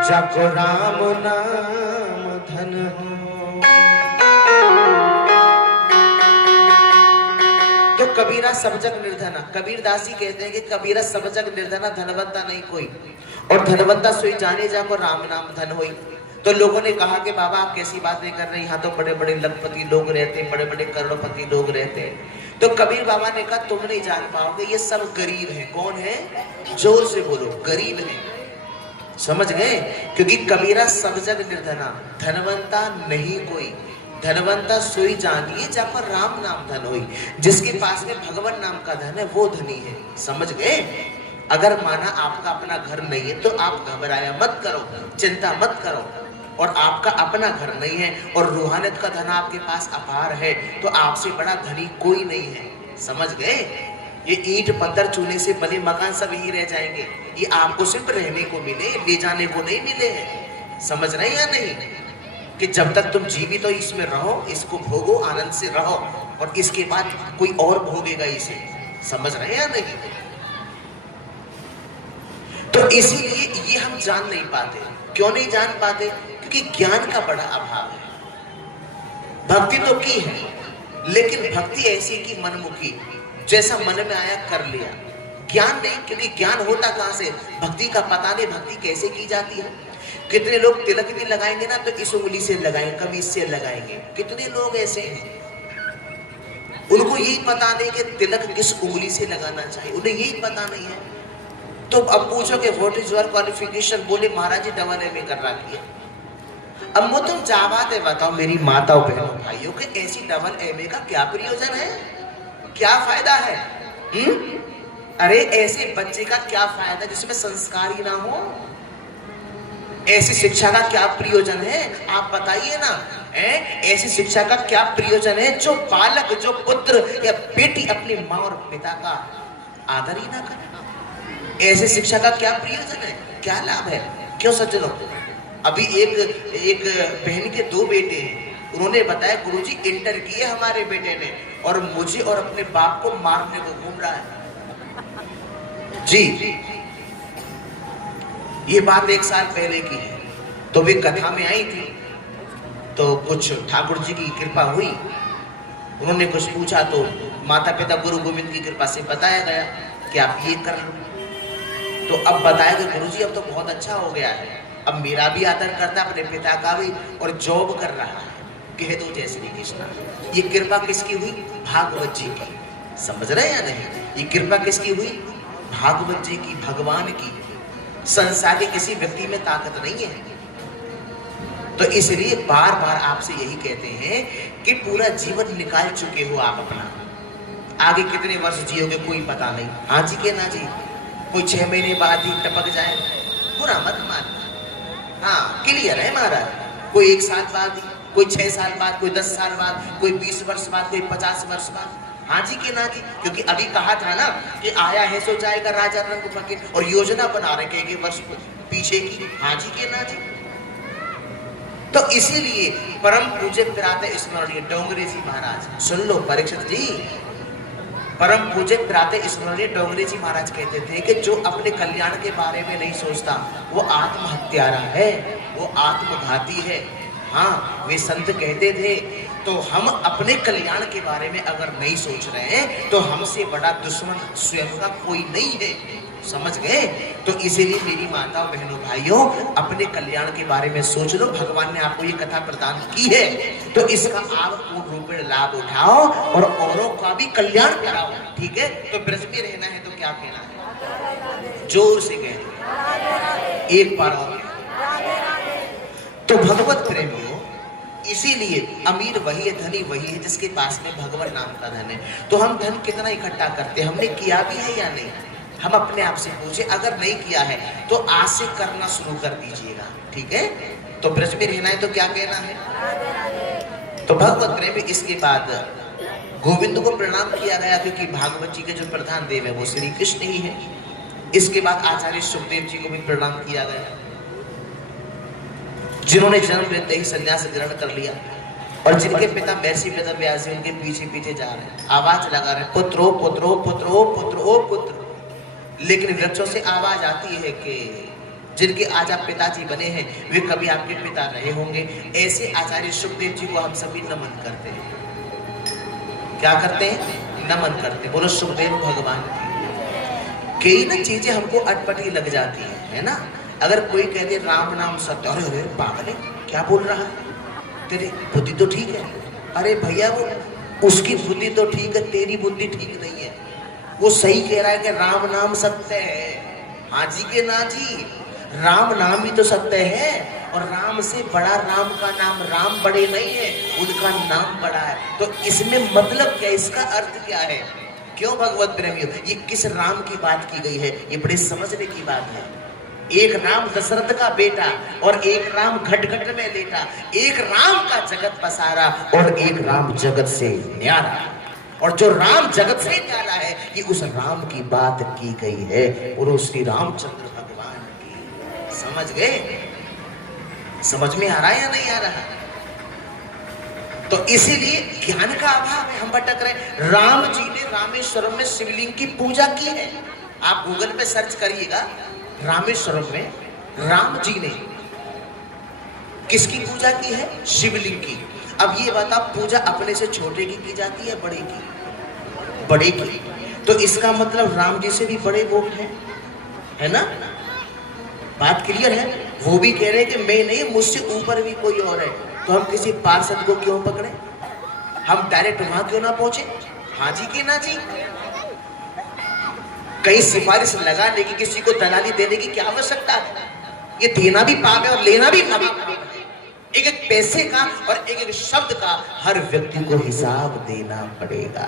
जप राम नाम धन हो। तो कबीरा सब जग निर्धना। कबीर दासी कहते हैं कि कबीरा सब जग निर्धना, धनवंता नहीं कोई, और धनवंता सोई जाने जाको राम नाम धन होई। तो लोगों ने कहा कि बाबा आप कैसी बातें कर रहे हैं, यहाँ तो बड़े बड़े लखपति लोग रहते हैं, बड़े बड़े करोड़पति लोग रहते हैं। तो कबीर बाबा ने कहा तुम नहीं जान पाओगे, ये सब गरीब है। कौन है? जोर से बोलो, गरीब है। समझ गए? क्योंकि कबीरा सब जग निर्धना, धनवंता नहीं कोई, धनवंता सोई जानिए जहाँ पर राम नाम धन होई। जिसके पास में भगवान नाम का धन है वो धनी है। समझ गए? अगर माना आपका अपना घर नहीं है तो आप घबराया मत करो, चिंता मत करो। और आपका अपना घर नहीं है और रूहानियत का धन आपके पास अपार है, तो आपसे बड़ा धनी कोई नहीं है। समझ गए? ये ईंट पत्थर चूने से बने मकान सब ही रह जाएंगे, ये आपको सिर्फ रहने को मिले, ले जाने को नहीं मिले हैं। समझ रहे या नहीं? कि जब तक तुम जीवित हो इसमें रहो, इसको भोगो, आनंद से रहो, और इसके बाद कोई और भोगेगा इसे। समझ रहे या नहीं? तो इसीलिए ये हम जान नहीं पाते। क्यों नहीं जान पाते? क्योंकि ज्ञान का बड़ा अभाव है। भक्ति तो की है, लेकिन भक्ति ऐसी की मनमुखी, जैसा मन में आया कर लिया। ज्ञान नहीं, क्योंकि ज्ञान होता कहां से? भक्ति का पता नहीं भक्ति कैसे की जाती है। कितने लोग तिलक भी लगाएंगे ना तो इस उंगली से लगाएंगे, कभी इससे लगाएंगे। कितने लोग ऐसे हैं उनको यही पता नहीं कि तिलक किस उंगली से लगाना चाहिए, उन्हें यही पता नहीं है। तो अब पूछो कि व्हाट इज योर क्वालिफिकेशन, बोले महाराज जी डबल एमए कर रखी है। अब वो तुम जावाते बताओ मेरी माताओं बहनों भाइयों के ऐसी डबल एमए का क्या प्रयोजन है, क्या फायदा है? अरे ऐसे बच्चे का क्या फायदा जिसमें संस्कार ही ना हो? ऐसी शिक्षा का क्या प्रयोजन है, आप बताइए ना। ऐसी शिक्षा का क्या प्रयोजन है जो बालक, जो पुत्र या बेटी अपनी माँ और पिता का आदर ही ना करे? ऐसी शिक्षा का क्या प्रयोजन है, क्या लाभ है? क्यों सज्जनों, अभी एक बहन के 2 बेटे हैं, उन्होंने बताया गुरुजी इंटर किए हमारे बेटे ने और मुझे और अपने बाप को मारने को घूम रहा है जी। ये बात 1 साल पहले की है। तो वे कथा में आई थी, तो कुछ ठाकुर जी की कृपा हुई, उन्होंने कुछ पूछा तो माता पिता गुरु गोविंद की कृपा से बताया गया कि आप ये कर लो। तो अब बताया कि गुरुजी अब तो बहुत अच्छा हो गया है, अब मेरा भी आदर करता है अपने पिता का भी और जॉब कर रहा है। कह दो जय श्री कृष्ण। ये कृपा किसकी हुई? भागवत जी की। समझ रहे हैं या नहीं? ये कृपा किसकी हुई? भागवत जी की, भगवान की। संसार के किसी व्यक्ति में ताकत नहीं है। तो इसलिए बार बार आपसे यही कहते हैं कि पूरा जीवन निकाल चुके हो आप अपना, आगे कितने वर्ष जियोगे कोई पता नहीं। हाँ जी के ना जी, कोई 6 महीने बाद ही टपक जाए, बुरा मत मानना। हाँ क्लियर है महाराज, कोई 1 साल बाद, कोई 6 साल बाद, कोई 10 साल बाद, कोई 20 वर्ष बाद, कोई 50 वर्ष बाद। हाँ जी के ना जी, क्योंकि अभी कहा था ना कि आया है सो जाएगा राजा रंग फकीर, और योजना बना रहे के वर्ष पीछे की। हाँ जी के ना जी। तो इसीलिए परम पूज्य पिराते स्मरणीय डोंगरे जी महाराज, सुन लो परीक्षित जी, परम पूज्य पिराते स्मरणीय डोंगरे जी महाराज कहते थे कि जो अपने कल्याण के बारे में नहीं सोचता वो आत्महत्यारा है, वो आत्मघाती है। हाँ वे संत कहते थे तो हम अपने कल्याण के बारे में अगर नहीं सोच रहे हैं तो हमसे बड़ा दुश्मन स्वयं का कोई नहीं है। समझ गए? तो इसीलिए मेरी माताओं बहनों भाइयों अपने कल्याण के बारे में सोच लो। भगवान ने आपको ये कथा प्रदान की है तो इसका आप पूर्ण रूप में लाभ उठाओ और औरों का भी कल्याण कराओ। ठीक है? तो ब्रज में रहना है तो क्या कहना है? जोर से कहना एक बार और। तो भगवत प्रेमियों, इसीलिए अमीर वही है, धनी वही है जिसके पास में भगवान नाम का धन है। तो हम धन कितना इकट्ठा करते हैं, हमने किया भी है या नहीं? हम अपने आप से पूछे, अगर नहीं किया है तो आज से करना शुरू कर दीजिएगा। ठीक है? तो ब्रज में रहना है तो क्या कहना है? तो भगवत प्रेमी, इसके बाद गोविंद को प्रणाम किया गया क्योंकि भागवत जी के जो प्रधान देव है वो श्री कृष्ण ही है। इसके बाद आचार्य सुखदेव जी को भी प्रणाम किया गया जिन्होंने जन्म लेते ही संन्यास ग्रहण कर लिया और जिनके पिता महर्षि वेदव्यास उनके पीछे पीछे जा रहे हैं, आवाज लगा रहे हैं पुत्रो पुत्रो पुत्रो पुत्रो पुत्र। लेकिन वृक्षों से आवाज आती है कि जिनके आज आप पिताजी बने हैं वे कभी आपके पिता रहे होंगे। ऐसे आचार्य सुखदेव जी को हम सभी नमन करते हैं। क्या करते हैं? नमन करते। बोलो सुखदेव भगवान की। कई ना चीजें हमको अटपटी लग जाती है ना? अगर कोई कह दे राम नाम सत्य, अरे अरे पागल है, क्या बोल रहा है, तेरी बुद्धि तो ठीक है। अरे भैया वो उसकी बुद्धि तो ठीक है, तेरी बुद्धि ठीक नहीं है। वो सही कह रहा है कि राम नाम सत्य है। हाँ जी के ना जी, राम नाम ही तो सत्य है और राम से बड़ा राम का नाम, राम बड़े नहीं है, उनका नाम बड़ा है। तो इसमें मतलब क्या, इसका अर्थ क्या है? क्यों भगवत प्रेमियों, ये किस राम की बात की गई है? ये बड़े समझने की बात है। एक राम दशरथ का बेटा और एक राम घट घट में लेटा, एक राम का जगत पसारा और एक राम जगत से न्यारा। और जो राम जगत से न्यारा है ये उस राम की बात की गई है और श्री रामचंद्र भगवान की। समझ गए? समझ में आ रहा है या नहीं आ रहा? तो इसीलिए ज्ञान का अभाव है, हम भटक रहे। राम जी ने रामेश्वरम में शिवलिंग की पूजा की है। आप गूगल पे सर्च करिएगा, रामेश्वरम में राम जी ने किसकी पूजा की है? शिवलिंग की। अब ये बता, पूजा अपने से छोटे की जाती है बड़े की? बड़े की। तो इसका मतलब राम जी से भी बड़े वो है ना? बात क्लियर है? वो भी कह रहे हैं कि मैं नहीं, मुझसे ऊपर भी कोई और है। तो हम किसी पार्षद को क्यों पकड़े? हम डायरेक्ट वहां क्यों ना पहुंचे? हाँ जी कि ना जी? कहीं सिफारिश लगाने की, किसी को दलाली देने की क्या आवश्यकता है? ये देना भी पाप है और लेना भी पाप है। एक एक पैसे का और एक एक शब्द का हर व्यक्ति को हिसाब देना पड़ेगा,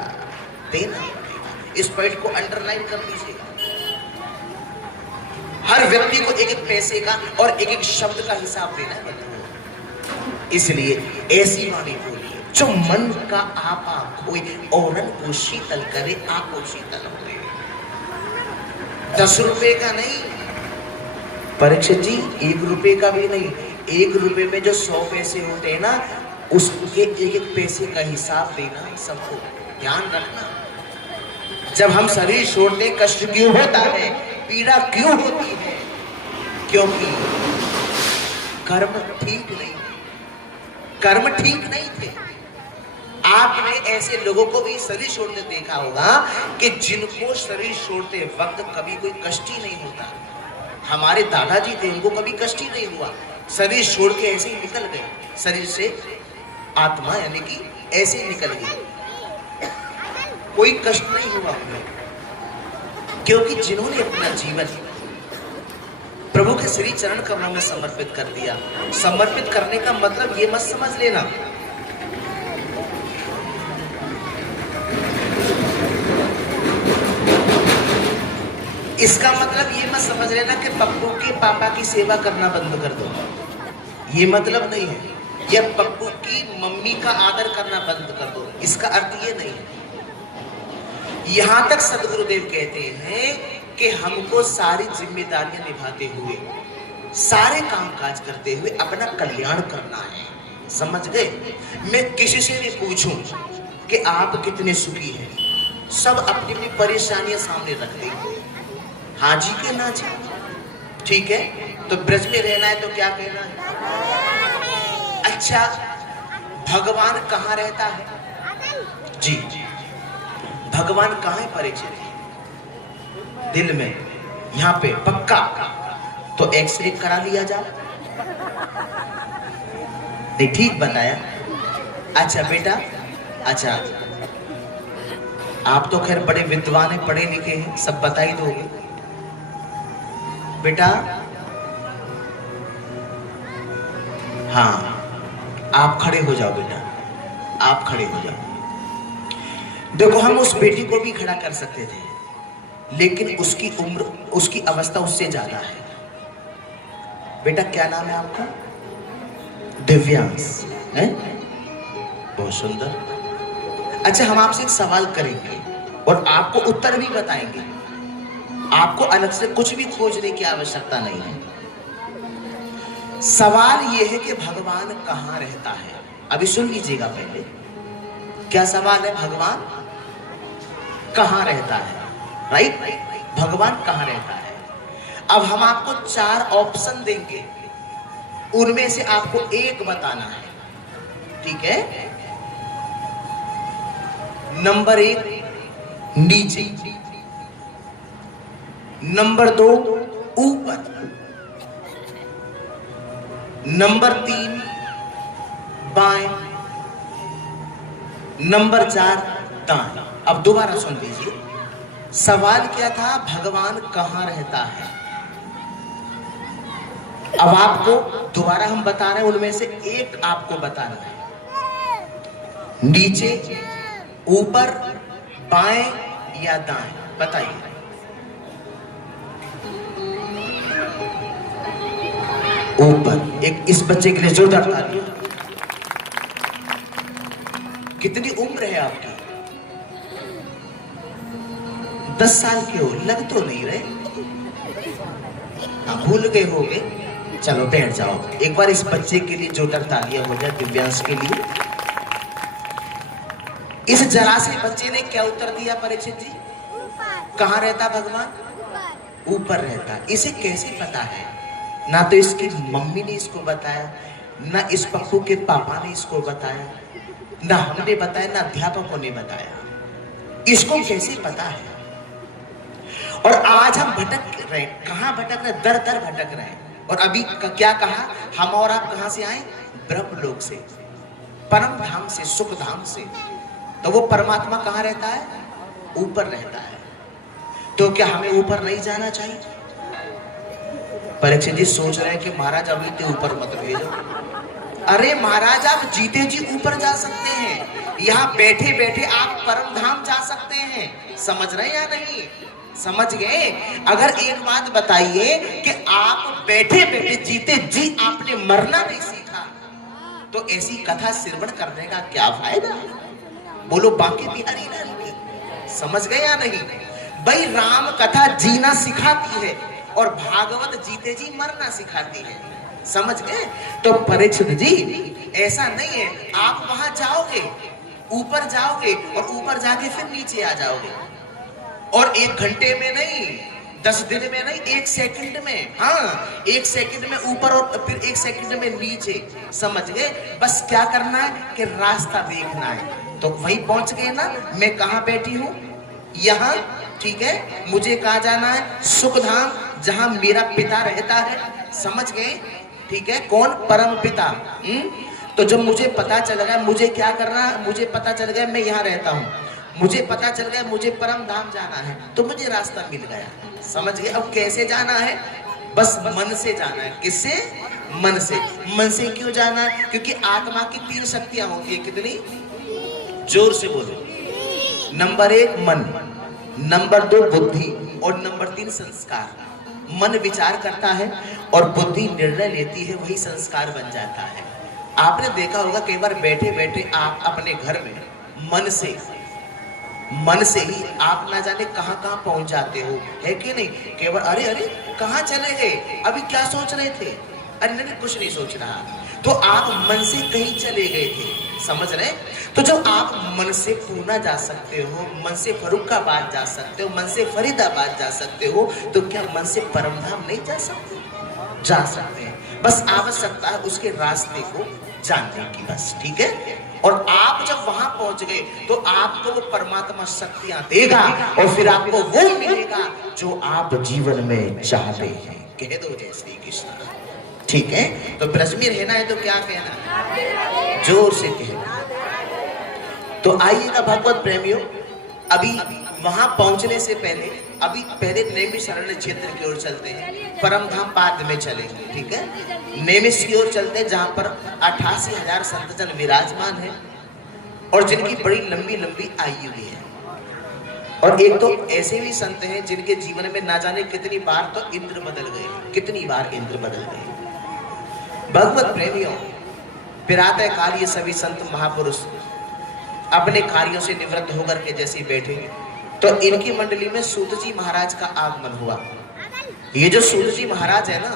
देना पड़ेगा। इस पॉइंट को अंडरलाइन कर लीजिएगा। हर व्यक्ति को एक एक पैसे का और एक एक शब्द का हिसाब देना पड़ेगा। इसलिए ऐसी वाणी बोलिए जो मन का आपा कोई औरन को शीतल करे, आपको शीतल हो। 10 रुपए का नहीं परीक्षित जी, 1 रुपए का भी नहीं। 1 रुपए में जो 100 पैसे होते हैं ना, उसके एक एक पैसे का हिसाब देना सबको ध्यान रखना। जब हम शरीर छोड़ते कष्ट क्यों होता है, पीड़ा क्यों होती है? क्योंकि कर्म ठीक नहीं, कर्म ठीक नहीं थे। आपने ऐसे लोगों को भी शरीर छोड़ते देखा होगा कि जिनको शरीर छोड़ते वक्त कभी कोई कष्ट ही नहीं होता। हमारे दादाजी थे, उनको कभी कष्ट ही नहीं हुआ, शरीर छोड़ के ऐसे ही निकल गए। शरीर से आत्मा यानी कि ऐसे ही निकल गई, कोई कष्ट नहीं हुआ उन्हें, क्योंकि जिन्होंने अपना जीवन प्रभु के श्री चरण कमलों में समर्पित कर दिया। समर्पित करने का मतलब ये मत समझ लेना इसका मतलब ये मत समझ लेना कि पप्पू के पापा की सेवा करना बंद कर दो, ये मतलब नहीं है। या पप्पू की मम्मी का आदर करना बंद कर दो, इसका अर्थ ये नहीं है। यहां तक सदगुरुदेव कहते हैं कि हमको सारी जिम्मेदारियां निभाते हुए, सारे कामकाज करते हुए अपना कल्याण करना है। समझ गए? मैं किसी से भी पूछूं कि आप कितने सुखी हैं, सब अपनी अपनी परेशानियां सामने रख देंगे। हाँ जी के ना जी? ठीक है, तो ब्रज में रहना है तो क्या कहना है? अच्छा, भगवान कहाँ रहता है? जी, भगवान कहाँ है परीक्षित? दिल में, यहाँ पे पक्का? तो एक्सरे करा लिया जाए। नहीं, ठीक बताया। अच्छा बेटा, अच्छा आप तो खैर बड़े विद्वान हैं, पढ़े लिखे हैं, सब बता ही दोगे। बेटा हाँ, आप खड़े हो जाओ बेटा, आप खड़े हो जाओ। देखो, हम उस बेटी को भी खड़ा कर सकते थे, लेकिन उसकी उम्र, उसकी अवस्था उससे ज्यादा है। बेटा क्या नाम है आपका? दिव्यांश है? बहुत सुंदर। अच्छा, हम आपसे एक सवाल करेंगे और आपको उत्तर भी बताएंगे। आपको अलग से कुछ भी खोजने की आवश्यकता नहीं है। सवाल यह है कि भगवान कहां रहता है? अभी सुन लीजिएगा पहले। क्या सवाल है? भगवान कहां रहता है? राइट? भगवान कहां रहता है? अब हम आपको 4 ऑप्शन देंगे, उनमें से आपको एक बताना है, ठीक है? नंबर 1 नीचे, नंबर 2 ऊपर, नंबर 3 बाएं, नंबर 4 दाएं। अब दोबारा सुन लीजिए, सवाल क्या था? भगवान कहां रहता है? अब आपको दोबारा हम बता रहे हैं, उनमें से एक आपको बताना है। नीचे, ऊपर, बाएं या दाएं, बताइए। ऊपर। एक इस बच्चे के लिए जोरदार ताली। कितनी उम्र है आपकी? 10 साल के हो, लग तो नहीं रहे। भूल गए होगे। चलो बैठ जाओ। एक बार इस बच्चे के लिए जोरदार तालियां हो जाए, दिव्यांश के लिए। इस जरा से बच्चे ने क्या उत्तर दिया परीक्षित जी? कहां रहता भगवान? ऊपर रहता। इसे कैसे पता है? ना तो इसकी मम्मी ने इसको बताया, ना इस पप्पू के पापा ने इसको बताया, ना हमने बताया, ना अध्यापकों ने बताया। इसको कैसे पता है? और आज हम भटक रहे। कहां भटक रहे? दर दर भटक रहे हैं। और अभी क्या कहा? हम और आप कहां से आए? ब्रह्म लोक से, परम धाम से, सुख धाम से। तो वो परमात्मा कहाँ रहता है? ऊपर रहता है। तो क्या हमें ऊपर नहीं जाना चाहिए? परीक्षित जी सोच रहे हैं कि महाराज अभी तो ऊपर मत भेजो। अरे महाराज आप जीते जी ऊपर जा सकते हैं, यहाँ बैठे बैठे आप परम धाम जा सकते हैं। समझ रहे हैं या नहीं? समझ गए? अगर एक बात बताइए कि आप बैठे बैठे जीते जी आपने मरना नहीं सीखा, तो ऐसी कथा श्रवण करने का क्या फायदा? बोलो बाकी बिहारी लाल की। समझ गए या नहीं? भाई राम कथा जीना सिखाती है और भागवत जीते जी मरना सिखाती है। समझ गए? तो परीक्षित जी ऐसा नहीं है, आप वहां जाओगे, ऊपर जाओगे और ऊपर जाके फिर नीचे आ जाओगे, और 1 घंटे में नहीं, 10 दिन में नहीं, 1 सेकंड में। हाँ, 1 सेकंड में ऊपर और फिर 1 सेकंड में नीचे। समझ गए? बस क्या करना है कि रास्ता देखना है। तो वहीं पहुंच गए ना, मैं कहाँ बैठी हूँ? यहाँ, ठीक है। मुझे कहाँ जाना है? सुखधाम, जहां मेरा पिता रहता है। समझ गए? ठीक है। कौन? परम पिता। तो जब मुझे पता चल गया मुझे क्या करना है, मुझे पता चल गया मैं यहाँ रहता हूँ, मुझे पता चल गया मुझे परम धाम जाना है, तो मुझे रास्ता मिल गया। समझ गए? अब कैसे जाना है? बस मन से जाना है। किससे? मन से। मन से क्यों जाना है? क्योंकि आत्मा की 3 शक्तियां होती है। कितनी? जोर से बोलो। नंबर 1 मन, नंबर 2 बुद्धि और नंबर 3 संस्कार। मन विचार करता है और बुद्धि निर्णय लेती है, वही संस्कार बन जाता है। आपने देखा होगा कई बार बैठे बैठे आप अपने घर में मन से ही आप ना जाने कहां कहां पहुंच जाते हो, है कि नहीं? केवल अरे अरे कहां चले गए, अभी क्या सोच रहे थे? अरे नहीं कुछ नहीं सोच रहा, तो आप मन से कहीं चले गए थे। समझ रहे? तो जब आप मन से पूना जा सकते हो, मन से फर्रुखाबाद जा सकते हो, मन से फरीदाबाद जा सकते हो, तो क्या मन से परमधाम नहीं जा सकते? जा सकते हैं। बस आवश्यकता है उसके रास्ते को जानने की, बस। ठीक है? और आप जब वहां पहुंच गए तो आपको वो परमात्मा शक्तियां देगा और फिर आपको वो मिलेगा जो आप जीवन में चाहते हैं। कह दो जय श्री कृष्ण। ठीक है? तो ब्रज में रहना है तो क्या कहना? जोर से कहना। तो आइएगा भगवत प्रेमियों, अभी वहां पहुंचने से पहले अभी पहले नैमिषारण्य क्षेत्र की ओर चलते हैं, परमधाम बाद में चलेंगे। ठीक है? नैमिष की ओर चलते हैं, जहां पर 88,000 संतजन विराजमान है और जिनकी बड़ी लंबी लंबी आयु भी है। और एक तो ऐसे भी संत हैं जिनके जीवन में ना जाने कितनी बार तो इंद्र बदल गए, कितनी बार इंद्र बदल गए। भगवत प्रेमियों, प्रातः काल ये सभी संत महापुरुष अपने कार्यों से निवृत्त होकर के जैसे बैठे, तो इनकी मंडली में सूत जी महाराज का आगमन हुआ। ये जो सूत जी महाराज है ना,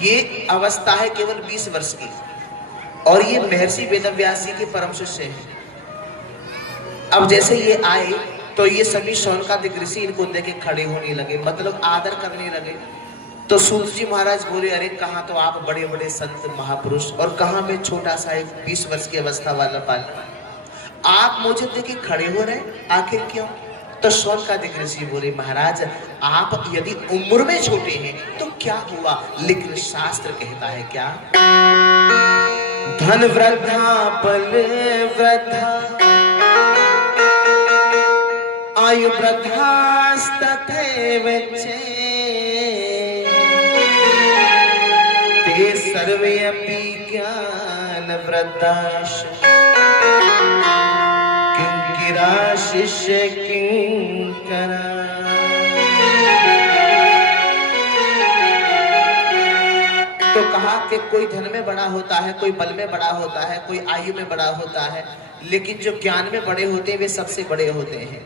ये अवस्था है केवल 20 वर्ष की, और ये महर्षि वेदव्यास जी के परम शिष्य हैं। अब जैसे ये आए तो ये सभी शौनकादिक ऋषि इनको देखे खड़े होने लगे, मतलब आदर करने लगे। तो सूत जी महाराज बोले, अरे कहाँ तो आप बड़े बड़े संत महापुरुष और कहाँ मैं छोटा सा एक 20 वर्ष की अवस्था वाला बालक, आप मुझे देखे खड़े हो रहे, आखिर क्यों? तो शौनकादिक ऋषि बोले, महाराज आप यदि उम्र में छोटे हैं तो क्या हुआ, लेकिन शास्त्र कहता है क्या? धन वृद्धा बल वृद्धा आयु वृद्धास्तथैव च ते सर्वे अपि ज्ञान वृद्धाश्च किंकिरा शिष्य किंकरा। तो कहा कि कोई धन में बड़ा होता है, कोई बल में बड़ा होता है, कोई आयु में बड़ा होता है, लेकिन जो ज्ञान में बड़े होते हैं वे सबसे बड़े होते हैं।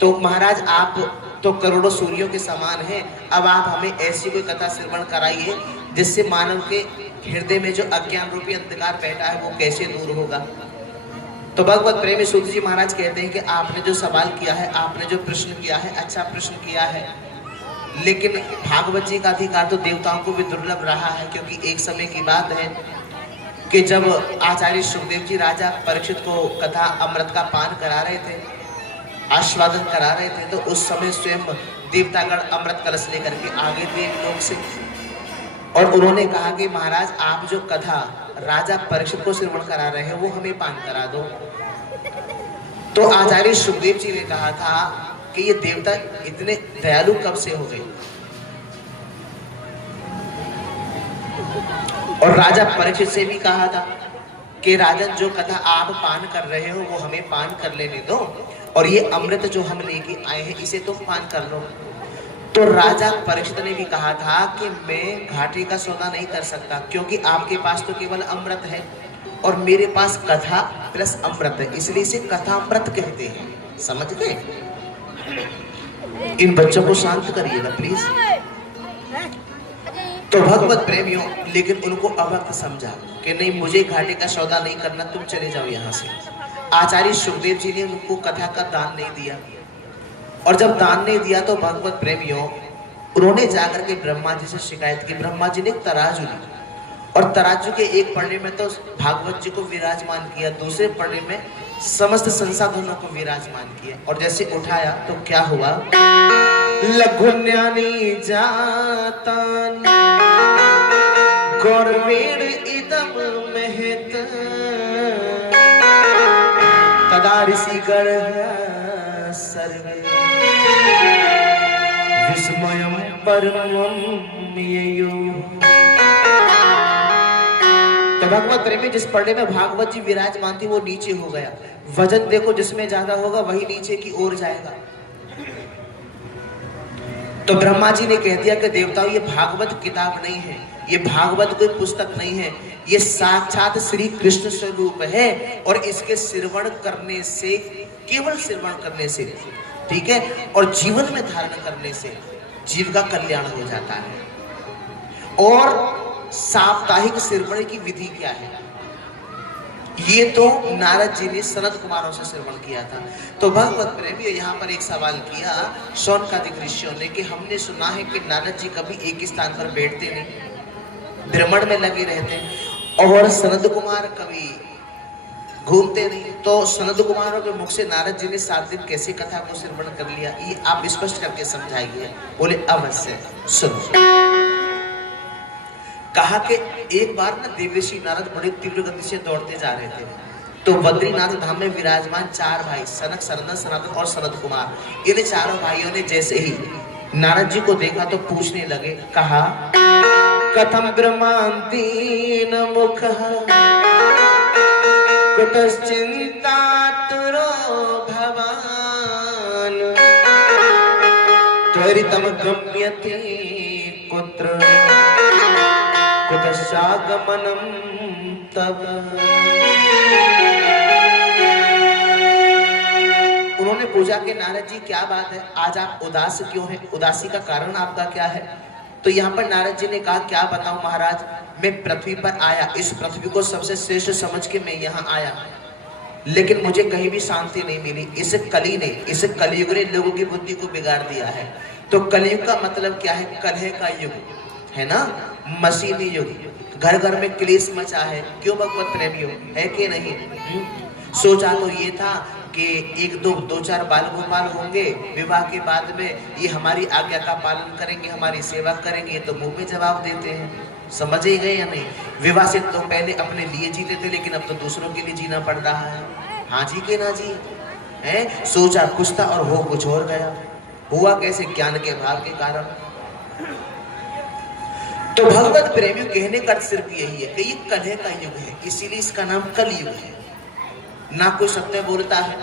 तो महाराज आप तो करोड़ों सूर्यों के समान हैं, अब आप हमें ऐसी कोई कथा श्रवण कराइए जिससे मानव के हृदय में जो अज्ञान रूपी अंधकार बैठा है वो कैसे दूर होगा। तो भगवत प्रेमी सूत जी महाराज कहते हैं कि आपने जो सवाल किया है, आपने जो प्रश्न किया है, अच्छा प्रश्न किया है, लेकिन भागवत जी का अधिकार तो देवताओं को भी दुर्लभ रहा है। क्योंकि एक समय की बात है कि जब आचार्य सुखदेव जी राजा परीक्षित को कथा अमृत का पान करा रहे थे, आस्वादन करा रहे थे, तो उस समय स्वयं देवतागण अमृत कलश लेकर के आगे थे लोग से, और उन्होंने कहा कि महाराज आप जो कथा राजा परीक्षित को श्रवण करा रहे हैं वो हमें पान करा दो। तो आचार्य सुखदेव जी ने कहा था कि ये देवता इतने दयालु कब से हो गए। और राजा परीक्षित से भी कहा था कि राजन जो कथा आप पान कर रहे हो वो हमें पान कर लेने दो, और ये अमृत जो हम लेके आए हैं इसे तुम पान कर लो। तो राजा परीक्षित ने भी कहा था कि मैं घाटी का सौदा नहीं कर सकता, क्योंकि आपके पास तो केवल अमृत है और मेरे पास कथा प्लस अमृत है, इसलिए इसे कथा अमृत कहते हैं। समझ गए? इन बच्चों को शांत करिएगा प्लीज। तो भगवत प्रेमियों, लेकिन उनको अवक्त समझा कि नहीं, मुझे घाटे का सौदा नहीं करना, तुम चले जाओ यहाँ से। आचार्य सुखदेव जी ने उनको कथा का दान नहीं दिया, और जब दान नहीं दिया तो भगवत प्रेमियों उन्होंने जाकर के ब्रह्मा जी से शिकायत की। ब्रह्मा जी ने तराजू ली, और तराजू के एक पन्ने में तो भागवत जी को विराजमान किया, दूसरे पन्ने में समस्त संसाधनों को विराजमान किया, और जैसे उठाया तो क्या हुआ? लघुन्यानी जातान गौरवेण इदम महत तदा ऋषिगण सर्वे विस्मयम् परमम् ययो। तो भगवत प्रेमी, जिस पढ़ने में भागवत जी विराजमान थी वो नीचे हो गया। वजन देखो, जिसमें ज्यादा होगा वही नीचे की ओर जाएगा। तो ब्रह्मा जी ने कह दिया कि देवताओं, ये भागवत किताब नहीं है, ये भागवत कोई पुस्तक नहीं है, ये साक्षात श्री कृष्ण स्वरूप है, और इसके श्रवण करने से, केवल श्रवण करने से, ठीक है, और जीवन में धारण करने से जीव का कल्याण हो जाता है। और साप्ताहिक श्रवण की विधि क्या है? ये तो नारद जी ने सनत कुमारों से श्रवण किया था। तो भगवत प्रेमियों, यहाँ पर एक सवाल किया शौनकादिक ऋषियों ने कि हमने सुना है कि नारद जी कभी एक स्थान पर बैठते नहीं, भ्रमण में लगे रहते, और सनत कुमार कभी घूमते नहीं। तो सनत कुमारों के मुख से नारद जी ने 7 दिन कैसे कथा को श्रवण कर लिया, ये आप स्पष्ट करके समझाइए। बोले अवश्य, सुनो। कहा कि एक बार ना देवर्षि नारद बड़ी तीव्र गति से दौड़ते जा रहे थे, तो बद्रीनाथ धाम में विराजमान 4 भाई सनक, सनंदन, सनातन और सनत कुमार, इन चारों भाइयों ने जैसे ही नारद जी को देखा तो पूछने लगे। कहा, कथम ब्रह्मांतीन मुख कुतश्चिंता तुरो भवान त्वरितम गम्यते कुत्र कुतश्चागमनम तब। उन्होंने पूछा कि नारद जी क्या बात है, आज आप उदास क्यों हैं, उदासी का कारण आपका क्या है? तो यहाँ पर नारद जी ने कहा, क्या बताऊं महाराज, मैं पृथ्वी पर आया, इस पृथ्वी को सबसे श्रेष्ठ समझ के मैं यहाँ आया, लेकिन मुझे कहीं भी शांति नहीं मिली। इस कली ने, इस कलयुग ने लोगों की बुद्धि को बिगाड़ दिया है। तो कलयुग का मतलब क्या है? कलह का युग है ना, मशीनी युग, घर घर में क्लेश मचा है। क्यों भगवत प्रेमियों, है कि नहीं? सोचा तो ये था कि 1-2-4 बाल गोपाल होंगे, विवाह के बाद में ये हमारी आज्ञा का पालन करेंगे, हमारी सेवा करेंगे, तो मुंह में जवाब देते हैं। समझ ही गए या नहीं? विवाह से तो पहले अपने लिए जीते थे, लेकिन अब तो दूसरों के लिए जीना पड़ रहा है। हाँ जी के ना जी है? सोचा कुछ था और हो कुछ और गया। हुआ कैसे? ज्ञान के अभाव के कारण। तो भगवत प्रेमियों, कहने का सिर्फ यही है कि ये कलह का युग है, इसीलिए इसका नाम कलयुग है। ना कोई सत्य बोलता है,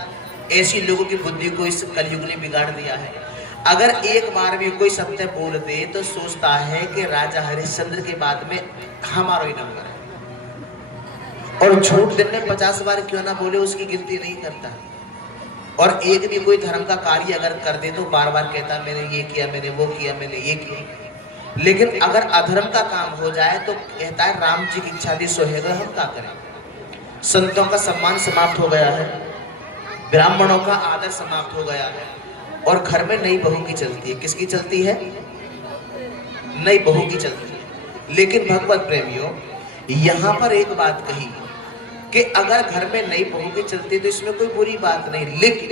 ऐसी लोगों की बुद्धि को इस कलयुग ने बिगाड़ दिया है। अगर एक बार भी कोई सत्य बोल दे तो सोचता है कि राजा हरिश्चंद्र के बाद में हमारा ही नंबर है, और झूठ दिन में 50 बार क्यों ना बोले उसकी गिनती नहीं करता। और एक भी कोई धर्म का कार्य अगर कर दे तो बार बार कहता मैंने ये किया, मैंने वो किया, मैंने ये किया। लेकिन अगर अधर्म का काम हो जाए तो कहता है राम जी की इच्छा थी सो है, हम क्या करें। संतों का सम्मान समाप्त हो गया है, ब्राह्मणों का आदर समाप्त हो गया है, और घर में नई बहू की चलती है। किसकी चलती है? नई बहू की चलती है। लेकिन भगवत प्रेमियों, यहाँ पर एक बात कही कि अगर घर में नई बहू की चलती है तो इसमें कोई बुरी बात नहीं, लेकिन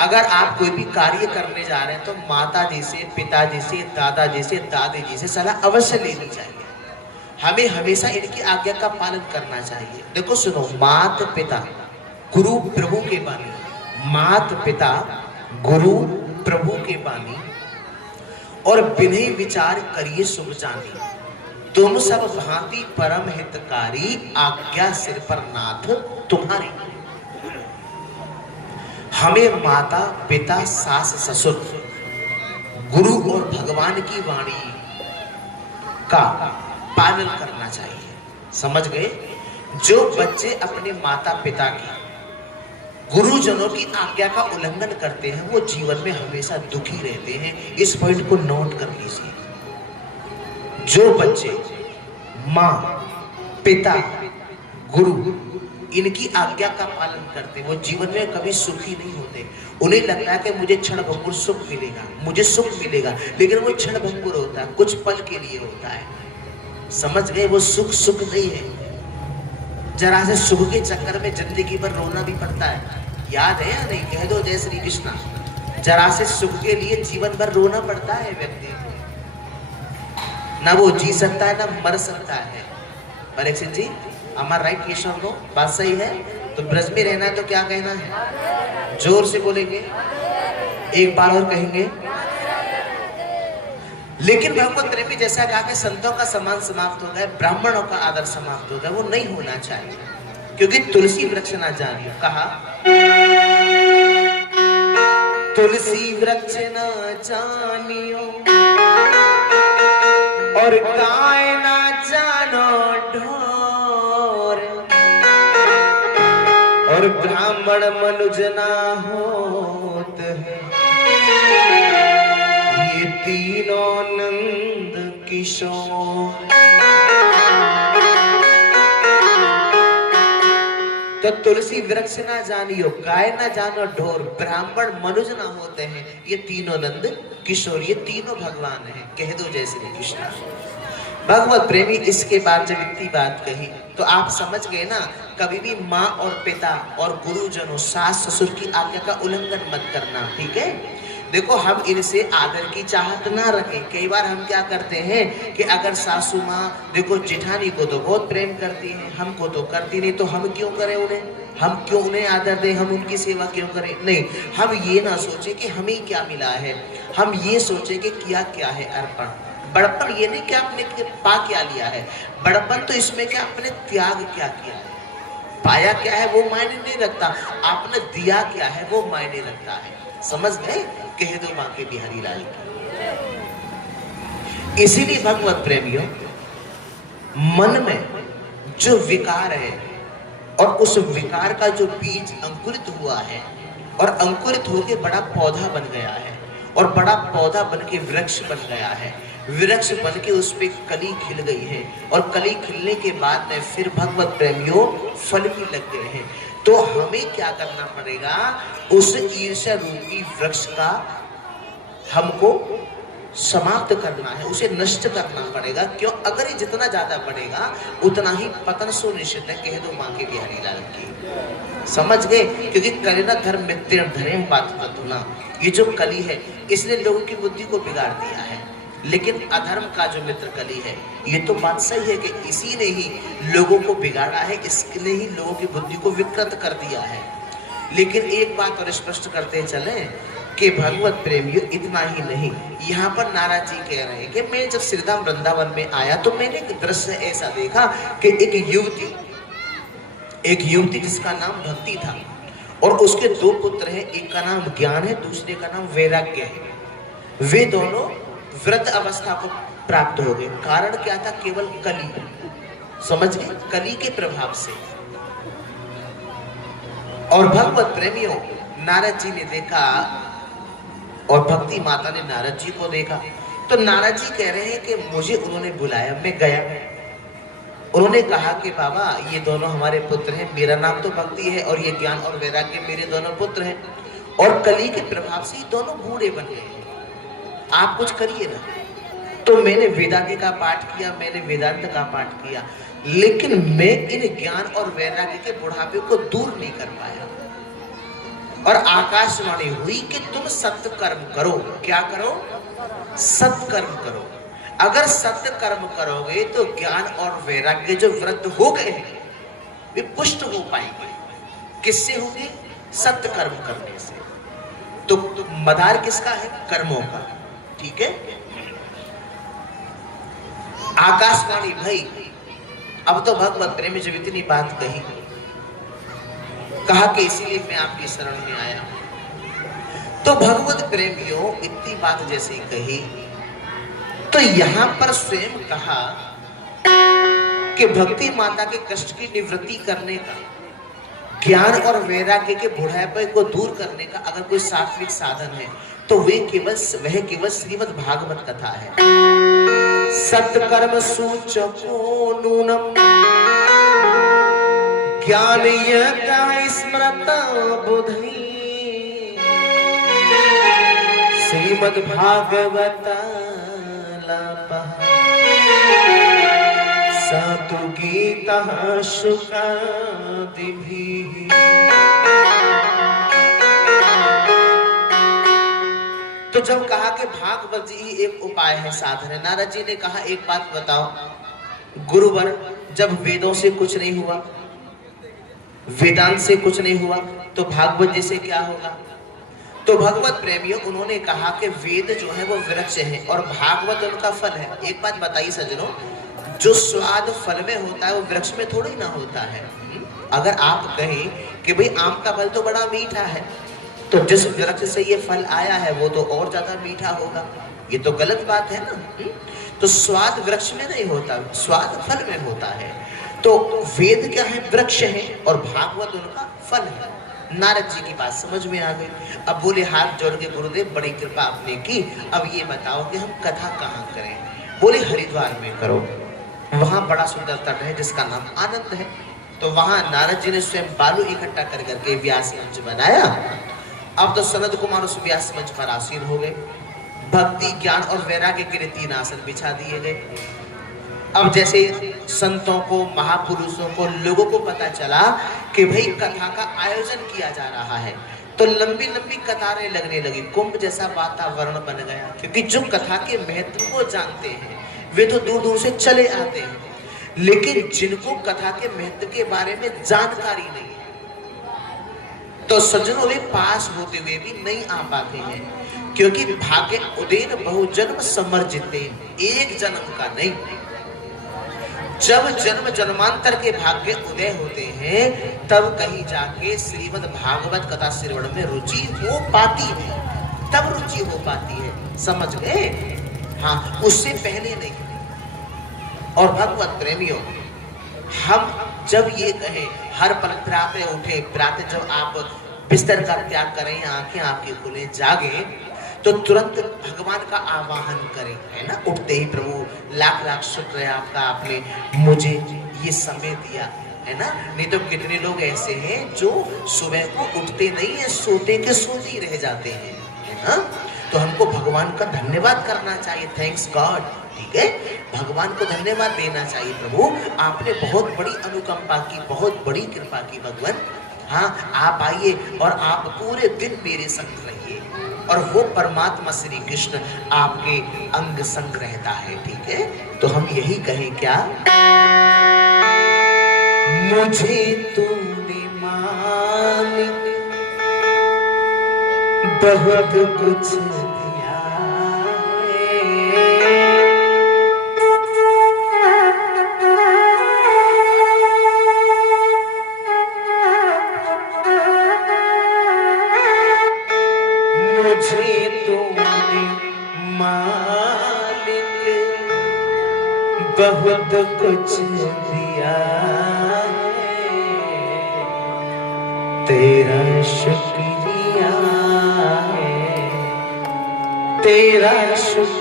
अगर आप कोई भी कार्य करने जा रहे हैं तो माता जी से, पिताजी से, दादाजी से, दादी जी से सलाह अवश्य लेनी चाहिए। हमें हमेशा इनकी आज्ञा का पालन करना चाहिए। देखो सुनो, माता पिता गुरु प्रभु के बानी, मात पिता गुरु प्रभु के बानी, और बिन्हीं विचार करिए शुभ जानी, तुम सब भांति परम हितकारी, आज्ञा सिर पर नाथ तुम्हारी। हमें माता पिता सास ससुर गुरु और भगवान की वाणी का पालन करना चाहिए। समझ गए? जो बच्चे अपने माता पिता की, गुरुजनों की आज्ञा का उल्लंघन करते हैं वो जीवन में हमेशा दुखी रहते हैं। इस पॉइंट को नोट कर लीजिए। जो बच्चे माँ पिता गुरु इनकी आज्ञा का पालन करते हैं वो जीवन में कभी सुखी नहीं होते। उन्हें लगता है कि मुझे क्षण भंगुर सुख मिलेगा, मुझे सुख मिलेगा, लेकिन वो क्षण भंगुर होता है, कुछ पल के लिए होता है। समझ गए? वो सुख सुख नहीं है। जरा से सुख के चक्कर में जिंदगी भर रोना भी पड़ता है। याद है या नहीं? कह दो जय श्री कृष्णा। जरा से सुख के लिए जीवन भर रोना पड़ता है व्यक्ति को। ना वो जी सकता है ना मर सकता है। परीक्षित जी, हमारा राइट केशव को बात सही है? तो ब्रज में रहना है तो क्या कहना है? जोर से बोलेंगे, एक बार और कहेंगे। लेकिन भगवत प्रेमी जैसा कहा कि संतों का सम्मान समाप्त हो गया, ब्राह्मणों का आदर समाप्त हो गया, वो नहीं होना चाहिए। क्योंकि तुलसी वृक्ष ना जानियो, कहा तुलसी वृक्ष न जानियो और गाय ना जानो ढोर, और ब्राह्मण मनुज ना होत है, ये तीनों नंद किशोर। तो तुलसी वृक्ष ना जानियो, गाय ना जानो ढोर, ब्राह्मण मनुज ना होते हैं, ये तीनों नंद किशोर, ये तीनों भगवान हैं। कह दो जय श्री कृष्ण। भगवत प्रेमी इसके बाद जब इतनी बात कही तो आप समझ गए ना, कभी भी माँ और पिता और गुरुजनों सास ससुर की आज्ञा का उल्लंघन मत करना। ठीक है? देखो, हम इनसे आदर की चाहत ना रखें। कई बार हम क्या करते हैं कि अगर सासू माँ देखो जेठानी को तो बहुत प्रेम करती है, हमको तो करती नहीं, तो हम क्यों करें उन्हें, हम क्यों उन्हें आदर दें, हम उनकी सेवा क्यों करें? नहीं, हम ये ना सोचे कि हमें क्या मिला है, हम ये सोचे कि किया क्या है अर्पण। बड़पन ये नहीं कि आपने पा क्या लिया है, बड़पन तो इसमें कि आपने त्याग क्या किया है। पाया क्या है वो मायने नहीं रखता, आपने दिया क्या है वो मायने रखता है। समझ गए? कह दो मां के बिहारी लाल की। इसीलिए भगवत प्रेमियों, मन में जो विकार है और उस विकार का जो बीज अंकुरित हुआ है और अंकुरित होकर बड़ा पौधा बन गया है और बड़ा पौधा बन के वृक्ष बन गया है, वृक्ष बन के उस पे कली खिल गई है और कली खिलने के बाद में फिर भगवत प्रेमियों फल भी लग गए हैं। तो हमें क्या करना पड़ेगा? उस ईर्ष्या रूपी वृक्ष का हमको समाप्त करना है, उसे नष्ट करना पड़ेगा। क्यों? अगर ये जितना ज्यादा बढ़ेगा उतना ही पतन सुनिश्चित है। कह दो मां के बिहारी लाल की। समझ गए? क्योंकि कलिना धर्म मित्र धर्म बात धुना, ये जो कली है इसने लोगों की बुद्धि को बिगाड़ दिया है। लेकिन अधर्म का जो मित्र कली है, ये तो बात सही है कि इसी ने ही लोगों को बिगाड़ा है, इसने ही लोगों की बुद्धि को विकृत कर दिया है। लेकिन एक बात और स्पष्ट करते चले कि भगवत प्रेमियों इतना ही नहीं, यहाँ पर नारद जी कह रहे हैं कि मैं जब श्रीधाम वृंदावन में आया तो मैंने एक दृश्य ऐसा देखा कि एक युवती जिसका नाम भक्ति था और उसके दो पुत्र हैं, एक का नाम ज्ञान है, दूसरे का नाम वैराग्य है। वे दोनों वृद्ध अवस्था को प्राप्त हो गए। कारण क्या था? केवल कली। समझ गए? कली के प्रभाव से। और भगवत प्रेमियों, नारद जी ने देखा और भक्ति माता ने नारद जी को देखा तो नारद जी कह रहे हैं कि मुझे उन्होंने बुलाया, मैं गया। उन्होंने कहा कि बाबा ये दोनों हमारे पुत्र हैं, मेरा नाम तो भक्ति है और ये ज्ञान और वैराग्य मेरे दोनों पुत्र हैं, और कली के प्रभाव से ये दोनों बूढ़े बन गए, आप कुछ करिए ना। तो मैंने वेदांत का पाठ किया, मैंने वेदांत का पाठ किया, लेकिन मैं इन ज्ञान और वैराग्य के बुढ़ापे को दूर नहीं कर पाया। और आकाशवाणी हुई कि तुम सत्य कर्म करो। क्या करो? सत्कर्म करो। अगर सत्य कर्म करोगे तो ज्ञान और वैराग्य जो वृद्ध हो गए हैं वे पुष्ट हो पाएंगे। किससे होंगे? सत्य कर्म करने से। तो मदार किसका है? कर्मों का। ठीक है, आकाशवाणी भाई। अब तो भगवत प्रेमी जब इतनी बात कही, कहा कि इसीलिए मैं आपकी शरण में आया। तो भगवत प्रेमियों इतनी बात जैसे ही कही, तो यहां पर स्वयं कहा कि भक्ति माता के कष्ट की निवृत्ति करने का, ज्ञान और वैराग्य के बुढ़ापे को दूर करने का अगर कोई सात्विक साधन है तो वह केवल श्रीमद् भागवत कथा है। सत्कर्म सूचको नूनम ज्ञान यज्ञ स्मृत बुद्धि श्रीमद् भागवत सतु गीता शुकादिभिः। तो जब कहा कि भागवत जी ही एक उपाय है, साधन है, नारद जी ने कहा एक बात बताओ, गुरुवर जब वेदों से कुछ नहीं हुआ, वेदांत से कुछ नहीं हुआ, तो भागवत जी से क्या होगा? तो भगवत प्रेमियों उन्होंने कहा कि वेद जो है वो वृक्ष है और भागवत उनका फल है। एक बात बताइए सज्जनों, जो स्वाद फल में होता है वो वृक्ष में थोड़ी ना होता है। अगर आप कहें कि भाई आम का फल तो बड़ा मीठा है, तो जिस वृक्ष से ये फल आया है वो तो और ज्यादा मीठा होगा, ये तो गलत बात है ना। तो स्वाद वृक्ष में नहीं होता, स्वाद फल में होता है। तो वेद क्या है? वृक्ष है और भागवत उनका फल है। नारद जी की बात समझ में आ गई। अब बोले हाथ जोड़ के गुरुदेव बड़ी कृपा आपने की, अब ये बताओ कि हम कथा कहाँ करें? बोले हरिद्वार में करो, वहां बड़ा सुंदर तट है जिसका नाम आनंद है। तो वहां नारद जी ने स्वयं बालू इकट्ठा कर करके व्यास मंच बनाया। अब तो सनद कुमार उस व्यास मंच पर आसीन हो गए। भक्ति ज्ञान और वैराग्य के लिए 3 आसन बिछा दिए गए। अब जैसे संतों को, महापुरुषों को, लोगों को पता चला कि भाई कथा का आयोजन किया जा रहा है, तो लंबी लंबी कतारें लगने लगी। कुंभ जैसा वातावरण बन गया, क्योंकि जो कथा के महत्व को जानते हैं वे तो दूर दूर से चले आते हैं, लेकिन जिनको कथा के महत्व के बारे में जानकारी नहीं है, तो सज्जनों वे पास होते हुए भी नहीं आ पाते हैं। क्योंकि भाग्य उदयन बहुजन्म समर्जिते, एक जन्म का नहीं, जब जन्म जन्मांतर के भाग्य उदय होते हैं तब कहीं जाके श्रीमद् भागवत कथा श्रवण में रुचि हो पाती है, तब रुचि हो पाती है। समझ गए? हाँ, उससे पहले नहीं। और भगवत प्रेमियों, हम जब ये कहें हर पल प्रातः उठे, प्रातः जब आप बिस्तर का त्याग करें, आंखें आपकी खुले, जागे, तो तुरंत भगवान का आवाहन करें, है ना। उठते ही प्रभु लाख लाख शुक्र है आपका, आपने मुझे ये समय दिया, है ना। नहीं तो कितने लोग ऐसे हैं जो सुबह को उठते नहीं है, सोते के सोते ही रह जाते हैं, है ना। तो हमको भगवान का धन्यवाद करना चाहिए, थैंक्स गॉड, ठीक है। भगवान को धन्यवाद देना चाहिए, प्रभु आपने बहुत बड़ी अनुकंपा की, बहुत बड़ी कृपा की भगवान। हाँ, आप आइए और आप पूरे दिन मेरे संग रहिए, और वो परमात्मा श्री कृष्ण आपके अंग संग रहता है, ठीक है। तो हम यही कहें क्या, मुझे तूने मालिक बहुत कुछ दिया है, मुझे तूने मालिक बहुत कुछ दिया है, तेरा शुक्रिया है, तेरा शुक्रिया है।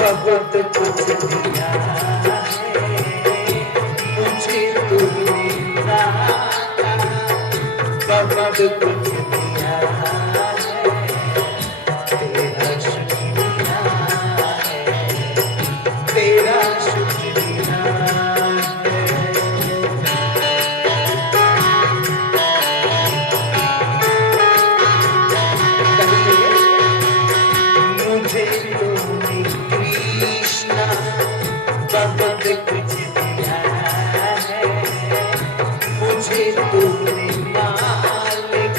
बहुत कुछ दिया है, मुझे तूने कुछ दिया है, तेरा शुक्रिया है, तेरा शुक्रिया है। मुझे तूने कृष्णा बहुत कुछ दिया है, मुझे तूने मालिक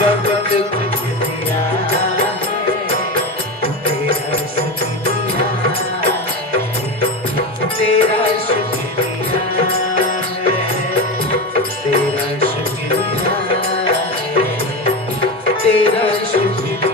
बहुत कुछ दिया है, तेरा शुक्रिया है, तेरा शुक्रिया है, तेरा शुक्रिया है, तेरा शुक्रिया।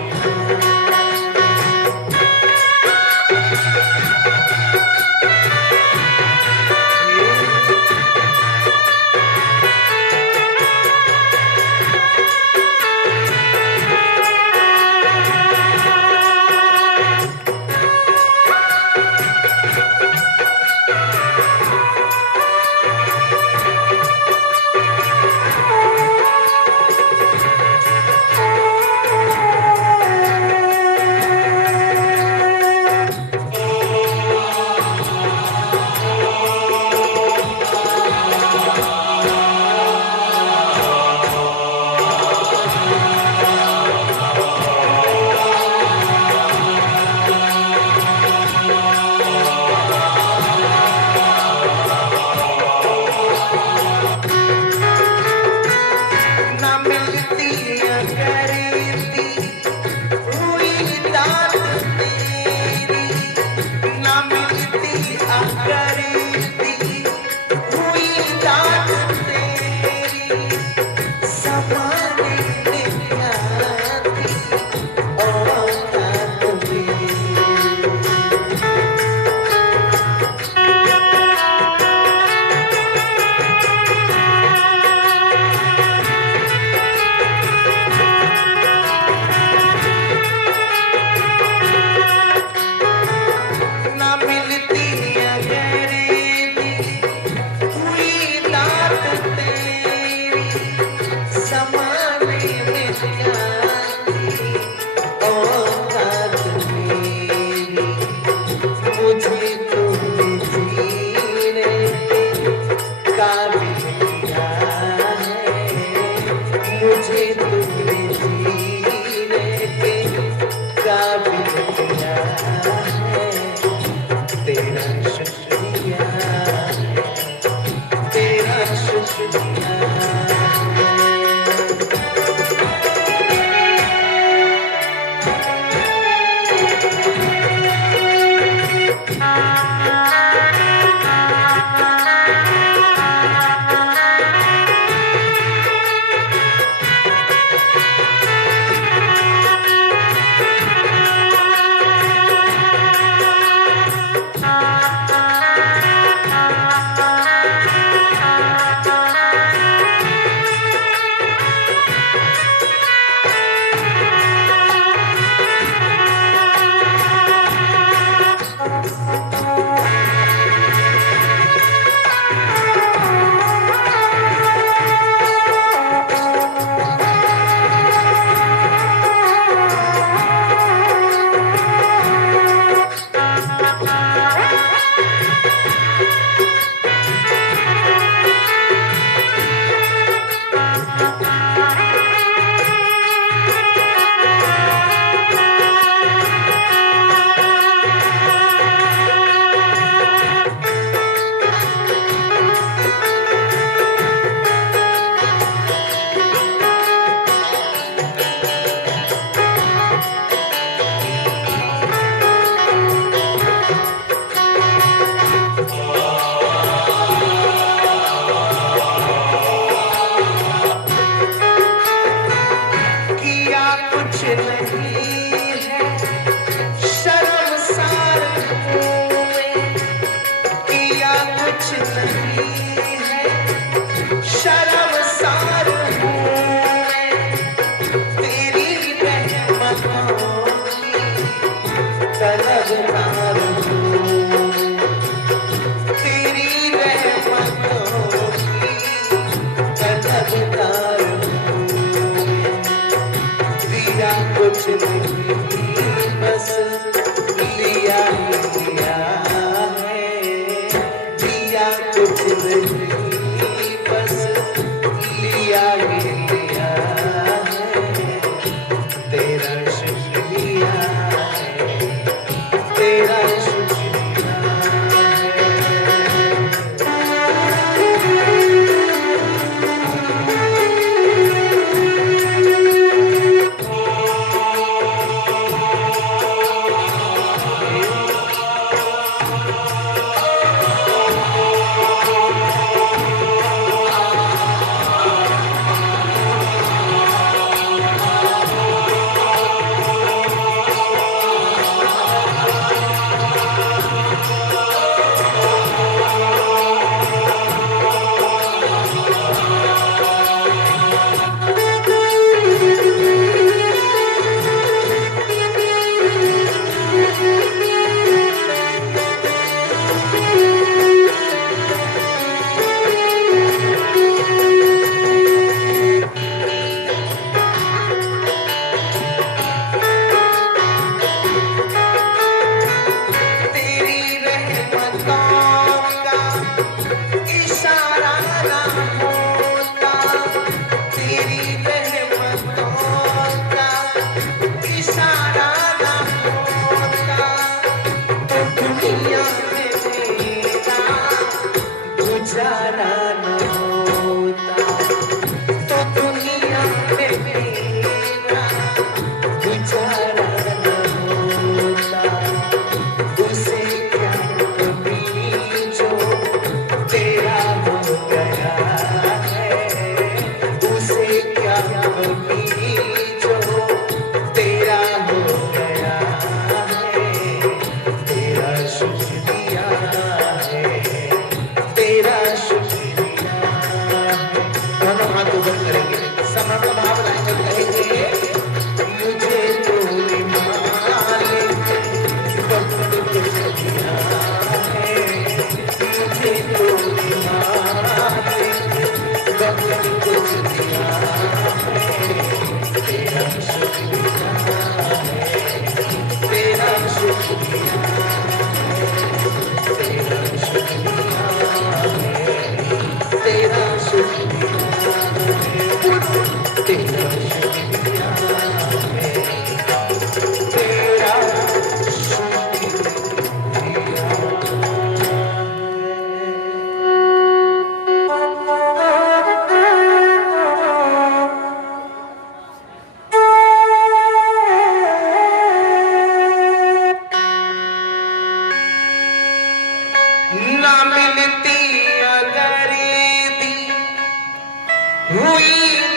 हुई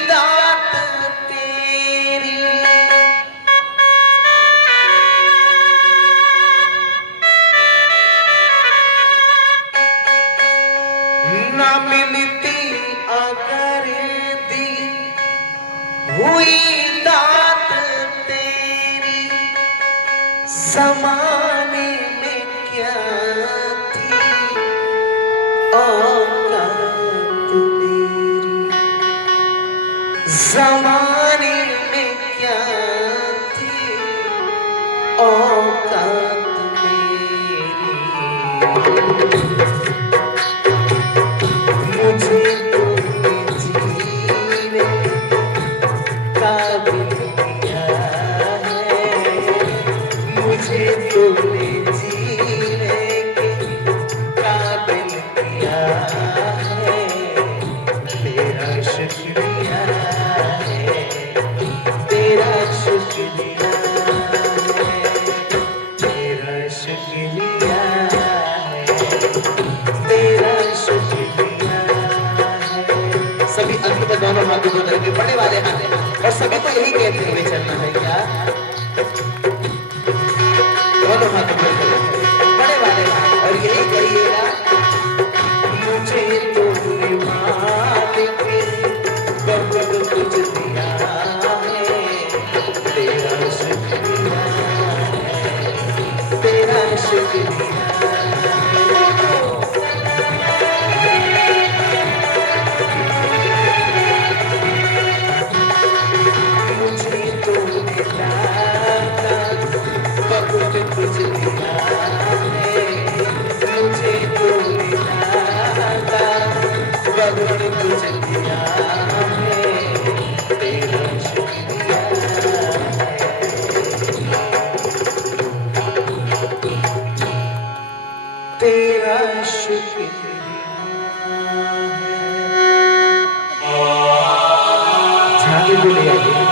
दात तेरी, ना मिलती अगर दी हुई दात तेरी, ज़माने में क्या थी औकात मेरी, ज़माने में क्या थी औकात मेरी। मुझे तूने जीने काबिल किया है, मुझे तूने जीने के काबिल किया है, तेरा शुक्रिया है, तेरा शुक्रिया है, तेरा शुक्रिया है, तेरा शुक्रिया है। सभी अंत में दोनों हाथ ऊपर करके बड़े वाले हाथ और सभी को यही कहते हुए चलना है क्या? दोनों हाथ ऊपर करके बड़े वाले हाथ और यही कहिएगा, मुझे तूने मालिक बहुत कुछ दिया है, तेरा शुक्रिया है, तेरा शुक्रिया है। मुझे तूने दाता बहुत कुछ दिया है, मुझे तूने दाता बहुत कुछ दिया है, तेरा शुक्रिया है, तेरा शुक्रिया है। झांकी बोले आगे।